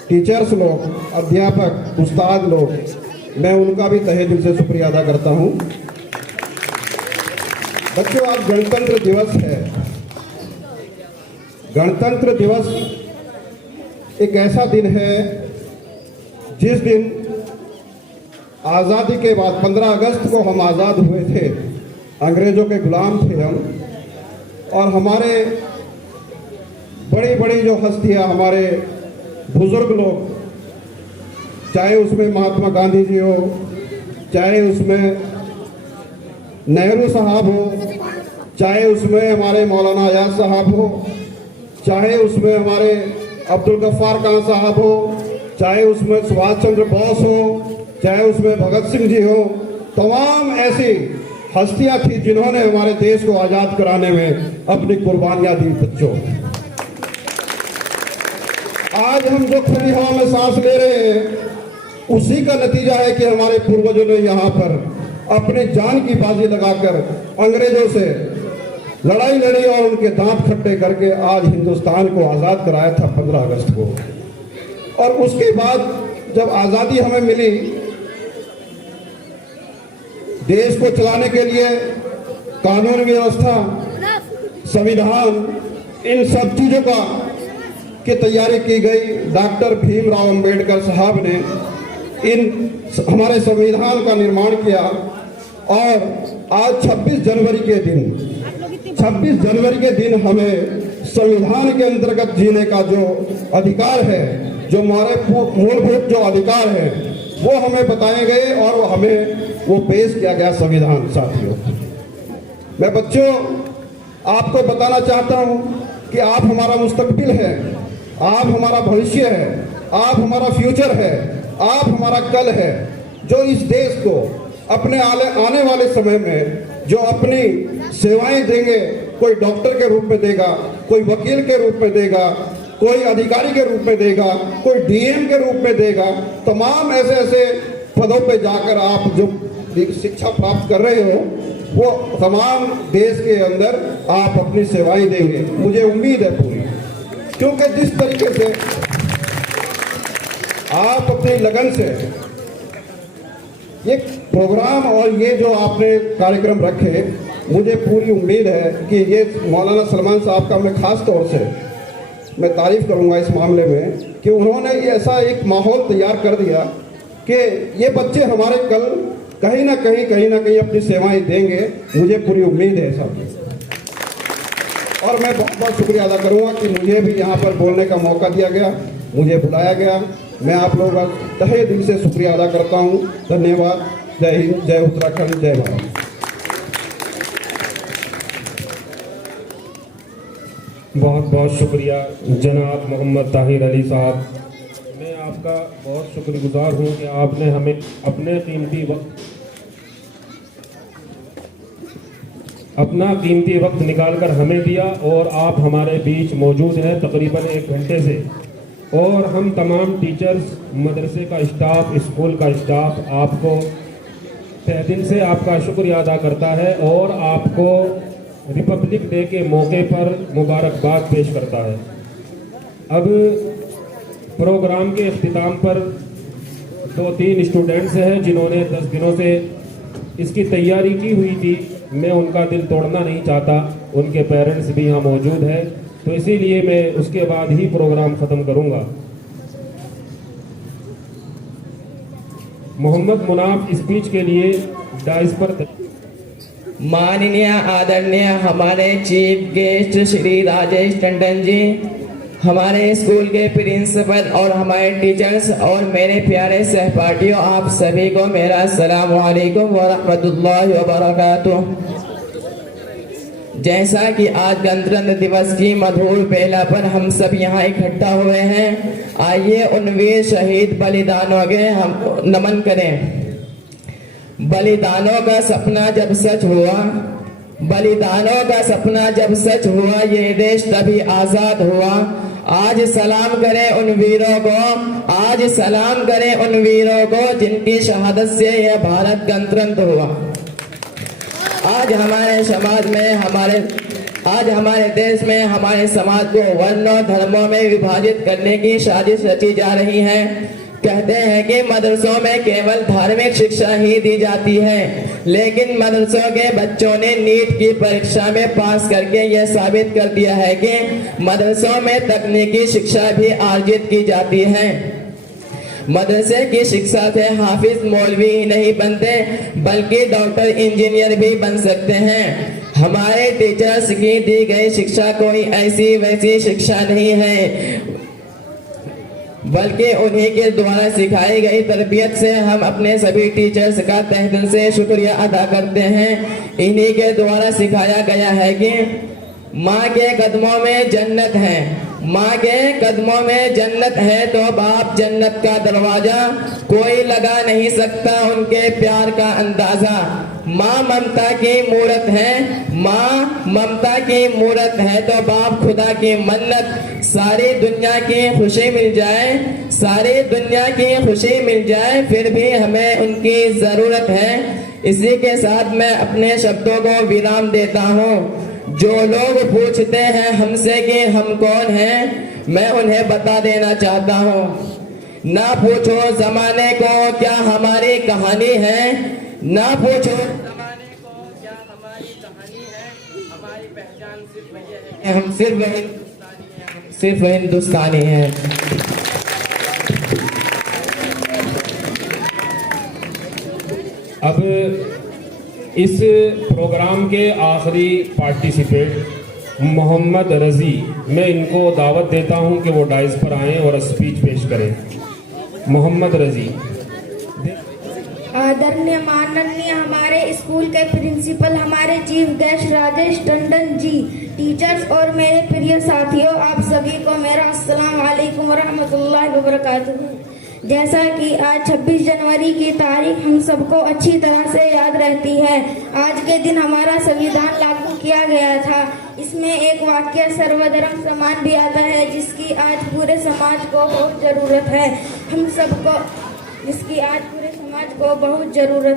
टीचर्स लोग, अध्यापक, उस्ताद लोग, मैं उनका भी तहे दिल से शुक्रिया अदा करता हूँ। बच्चों, आज गणतंत्र दिवस है। गणतंत्र दिवस एक ऐसा दिन है जिस दिन आज़ादी के बाद 15 अगस्त को हम आज़ाद हुए थे, अंग्रेज़ों के गुलाम थे हम, और हमारे बड़ी बड़ी जो हस्तियाँ, हमारे बुज़ुर्ग लोग, चाहे उसमें महात्मा गांधी जी हो, चाहे उसमें नेहरू साहब हो, चाहे उसमें हमारे मौलाना आजाद साहब हो, चाहे उसमें हमारे अब्दुल गफ्फार खान साहब हो, चाहे उसमें सुभाष चंद्र बोस हो, चाहे उसमें भगत सिंह जी हो, तमाम ऐसी हस्तियां थी जिन्होंने हमारे देश को आज़ाद कराने में अपनी कुर्बानियां दी। बच्चों, आज हम जो खुली हवा में सांस ले रहे हैं उसी का नतीजा है कि हमारे पूर्वजों ने यहाँ पर अपने जान की बाजी लगाकर अंग्रेजों से लड़ाई लड़ी और उनके दांत खट्टे करके आज हिंदुस्तान को आज़ाद कराया था 15 अगस्त को। और उसके बाद जब आज़ादी हमें मिली, देश को चलाने के लिए कानून व्यवस्था, संविधान, इन सब चीज़ों की तैयारी की गई। डॉक्टर भीमराव अंबेडकर साहब ने हमारे संविधान का निर्माण किया और आज 26 जनवरी के दिन हमें संविधान के अंतर्गत जीने का जो अधिकार है, जो हमारे मूलभूत जो अधिकार है, वो हमें बताए गए और हमें वो पेश किया गया संविधान। साथियों, मैं बच्चों आपको बताना चाहता हूँ कि आप हमारा मुस्तकबिल है, आप हमारा भविष्य है, आप हमारा फ्यूचर है, आप हमारा कल है, जो इस देश को अपने आने वाले समय में जो अपनी सेवाएं देंगे, कोई डॉक्टर के रूप में देगा, कोई वकील के रूप में देगा, कोई अधिकारी के रूप में देगा, कोई डीएम के रूप में देगा। तमाम ऐसे ऐसे पदों पे जाकर आप जो शिक्षा प्राप्त कर रहे हो, वो तमाम देश के अंदर आप अपनी सेवाएं देंगे, मुझे उम्मीद है पूरी। क्योंकि जिस तरीके से आप अपनी लगन से ये प्रोग्राम और ये जो आपने कार्यक्रम रखे, मुझे पूरी उम्मीद है कि ये मौलाना सलमान साहब का मैं खास तौर से मैं तारीफ करूंगा इस मामले में कि उन्होंने ये ऐसा एक माहौल तैयार कर दिया कि ये बच्चे हमारे कल कहीं ना कहीं अपनी सेवाएं देंगे, मुझे पूरी उम्मीद है साहब। और मैं बहुत बहुत शुक्रिया अदा करूंगा कि मुझे भी यहाँ पर बोलने का मौका दिया गया, मुझे बुलाया गया। मैं आप लोगों का तहे दिल से शुक्रिया अदा करता हूँ। धन्यवाद। जय हिंद, जय उत्तराखंड, जय भारत। बहुत बहुत शुक्रिया जनाब मोहम्मद ताहिर अली साहब। मैं आपका बहुत शुक्रगुजार हूँ कि आपने हमें अपना कीमती वक्त निकालकर हमें दिया और आप हमारे बीच मौजूद हैं तकरीबन 1 घंटे से। और हम तमाम टीचर्स, मदरसे का स्टाफ, स्कूल का स्टाफ आपको तहे दिल से आपका शुक्रिया अदा करता है और आपको रिपब्लिक डे के मौके पर मुबारकबाद पेश करता है। अब प्रोग्राम के अख्तिताम पर 2-3 स्टूडेंट्स हैं जिन्होंने 10 दिनों से इसकी तैयारी की हुई थी। मैं उनका दिल तोड़ना नहीं चाहता, उनके पेरेंट्स भी यहाँ मौजूद हैं, तो इसीलिए मैं उसके बाद ही प्रोग्राम ख़त्म करूँगा। मोहम्मद मुनाफ स्पीच के लिए डाइस पर। माननीय आदरणीय हमारे चीफ गेस्ट श्री राजेश टंडन जी, हमारे स्कूल के प्रिंसिपल और हमारे टीचर्स और मेरे प्यारे सहपाठियों, आप सभी को मेरा अस्सलाम वालेकुम व रहमतुल्लाहि व बरकातुहू। जैसा कि आज गणतंत्र दिवस की मधुर बेला पर हम सब यहाँ इकट्ठा हुए हैं, आइए उन वीर शहीद बलिदानों के हम नमन करें। बलिदानों का सपना जब सच हुआ, बलिदानों का सपना जब सच हुआ, ये देश तभी आजाद हुआ। आज सलाम करें उन वीरों को, आज सलाम करें उन वीरों को जिनकी शहादत से यह भारत गणतंत्र हुआ। आज हमारे समाज में आज हमारे देश में हमारे समाज को वर्णों धर्मों में विभाजित करने की साजिश रची जा रही है। कहते हैं कि मदरसों में केवल धार्मिक शिक्षा ही दी जाती है, लेकिन मदरसों के बच्चों ने नीट की परीक्षा में पास करके यह साबित कर दिया है कि मदरसों में तकनीकी शिक्षा भी अर्जित की जाती है। मदरसे की शिक्षा से हाफिज मौलवी ही नहीं बनते, बल्कि डॉक्टर, इंजीनियर भी बन सकते हैं। हमारे टीचर्स की दी गई शिक्षा कोई ऐसी वैसी शिक्षा नहीं है, बल्कि उन्हीं के द्वारा सिखाई गई तरबियत से हम अपने सभी टीचर्स का तहे दिल से शुक्रिया अदा करते हैं। इन्हीं के द्वारा सिखाया गया है कि माँ के कदमों में जन्नत है, माँ के कदमों में जन्नत है तो बाप जन्नत का दरवाजा कोई लगा नहीं सकता उनके प्यार का अंदाजा। माँ ममता की मूरत है, माँ ममता की मूरत है तो बाप खुदा की मन्नत। सारी दुनिया की खुशी मिल जाए, सारी दुनिया की खुशी मिल जाए, फिर भी हमें उनकी ज़रूरत है। इसी के साथ मैं अपने शब्दों को विराम देता हूँ। जो लोग पूछते हैं हमसे कि हम कौन हैं, मैं उन्हें बता देना चाहता हूँ, ना पूछो ज़माने को क्या हमारी कहानी है, ना पूछो ज़माने को क्या हमारी कहानी है, हमारी पहचान सिर्फ वही है, हम सिर्फ हिंदुस्तानी हैं, हम सिर्फ हिंदुस्तानी हैं। अब इस प्रोग्राम के आखिरी पार्टिसिपेंट मोहम्मद रज़ी, मैं इनको दावत देता हूं कि वो डाइस पर आएं और स्पीच पेश करें। मोहम्मद रज़ी। आदरणीय माननीय हमारे स्कूल के प्रिंसिपल, हमारे chief guest Rajesh Tandon ji, teachers और मेरे प्रिय साथियों, आप सभी को मेरा अस्सलाम वालेकुम वरहमतुल्लाहि वबरकातुहू। जैसा कि आज 26 जनवरी की तारीख हम सबको अच्छी तरह से याद रहती है। आज के दिन हमारा संविधान लागू किया गया था। इसमें एक वाक्य सर्वधर्म समान भी आता है, जिसकी आज पूरे समाज को बहुत ज़रूरत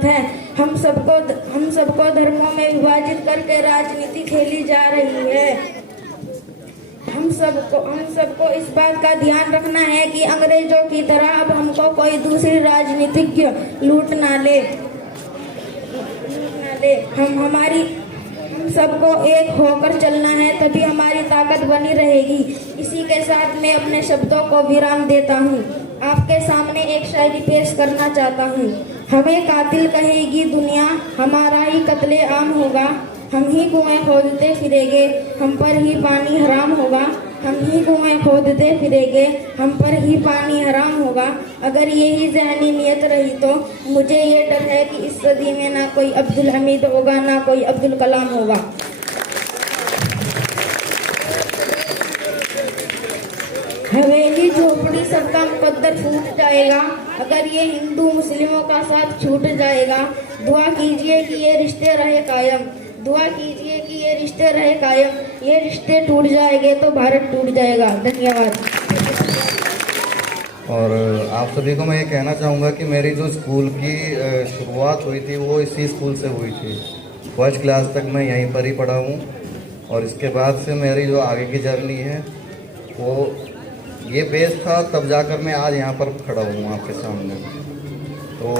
है। हम सबको धर्मों में विभाजित करके राजनीति खेली जा रही है। हम सबको इस बात का ध्यान रखना है कि अंग्रेजों की तरह अब हमको कोई दूसरी राजनीतिज्ञ लूट ना ले। हम सबको एक होकर चलना है, तभी हमारी ताकत बनी रहेगी। इसी के साथ मैं अपने शब्दों को विराम देता हूँ। आपके सामने एक शायरी पेश करना चाहता हूँ। हमें कातिल कहेगी दुनिया, हमारा ही कत्ले आम होगा। हम ही कुएं खोदते फिरेंगे, हम पर ही पानी हराम होगा। हम ही कुएं खोदते फिरेंगे, हम पर ही पानी हराम होगा। अगर यही ज़हनी नियत रही तो मुझे ये डर है कि इस सदी में ना कोई अब्दुल हमीद होगा, ना कोई अब्दुल कलाम होगा। हवेली झोपड़ी सबका मुकद्दर फूट जाएगा, अगर ये हिंदू मुस्लिमों का साथ छूट जाएगा। दुआ कीजिए कि ये रिश्ते रहे कायम, दुआ कीजिए कि ये रिश्ते रहे कायम। ये रिश्ते टूट जाएंगे तो भारत टूट जाएगा। धन्यवाद। और आप सभी को मैं ये कहना चाहूँगा कि मेरी जो स्कूल की शुरुआत हुई थी वो इसी स्कूल से हुई थी। फर्स्ट क्लास तक मैं यहीं पर ही पढ़ा हूँ और इसके बाद से मेरी जो आगे की जर्नी है वो ये बेस था, तब जाकर मैं आज यहाँ पर खड़ा हूँ आपके सामने। तो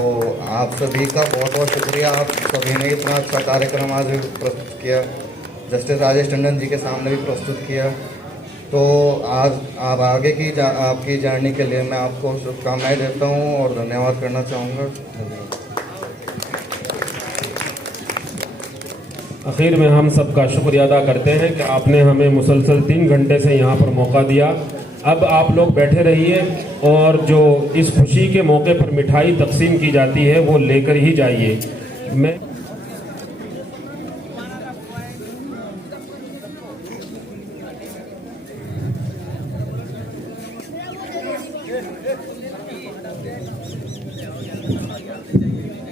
आप सभी का बहुत बहुत शुक्रिया। आप सभी ने इतना अच्छा कार्यक्रम आज प्रस्तुत किया, जस्टिस राजेश टंडन जी के सामने भी प्रस्तुत किया। तो आज आप आगे की आपकी जर्नी के लिए मैं आपको शुभकामनाएं देता हूं और धन्यवाद करना चाहूँगा। आखिर में हम सबका शुक्रिया अदा करते हैं कि आपने हमें मुसलसल 3 घंटे से यहाँ पर मौका दिया। अब आप लोग बैठे रहिए और जो इस खुशी के मौके पर मिठाई तकसीम की जाती है वो लेकर ही जाइए। मैं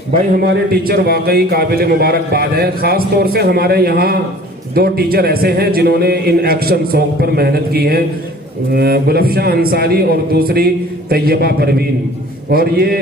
भाई हमारे टीचर वाकई काबिल मुबारकबाद है। ख़ास तौर से हमारे यहाँ 2 टीचर ऐसे हैं जिन्होंने इन एक्शन सॉन्ग पर मेहनत की है, गुलफशाह अंसारी और दूसरी तैयबा परवीन। और ये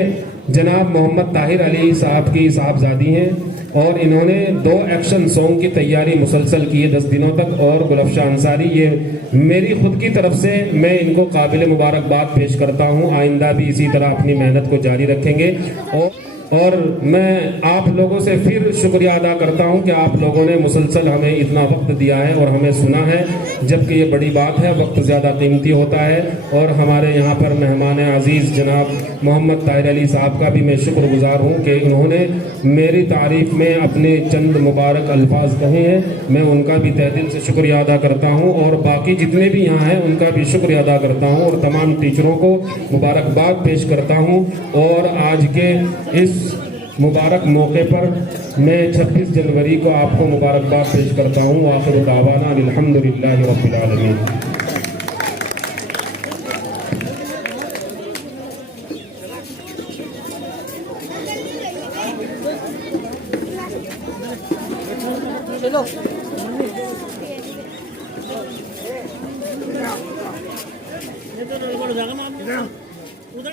जनाब मोहम्मद ताहिर अली साहब की साहबजादी हैं और इन्होंने 2 एक्शन सॉन्ग की तैयारी मुसलसल की है 10 दिनों तक। और गुलफशाह अंसारी, ये मेरी खुद की तरफ से मैं इनको काबिल मुबारकबाद पेश करता हूँ। आइंदा भी इसी तरह अपनी मेहनत को जारी रखेंगे। और और मैं आप लोगों से फिर शुक्रिया अदा करता हूं कि आप लोगों ने मुसलसल हमें इतना वक्त दिया है और हमें सुना है, जबकि ये बड़ी बात है, वक्त ज़्यादा कीमती होता है। और हमारे यहाँ पर मेहमान अजीज़ जनाब मोहम्मद ताहिर अली साहब का भी मैं शुक्रगुजार हूँ कि उन्होंने मेरी तारीफ़ में अपने चंद मुबारक अल्फाज कहे हैं। मैं उनका भी तहे दिल से शुक्रिया अदा करता हूँ और बाकी जितने भी यहाँ हैं उनका भी शुक्रिया अदा करता हूँ और तमाम टीचरों को मुबारकबाद पेश करता हूँ। और आज के इस मुबारक मौके पर मैं 26 जनवरी को आपको मुबारकबाद पेश करता हूँ। आखिर दावाना अल्हम्दुलिल्लाहि रब्बिल आलमीन। उधर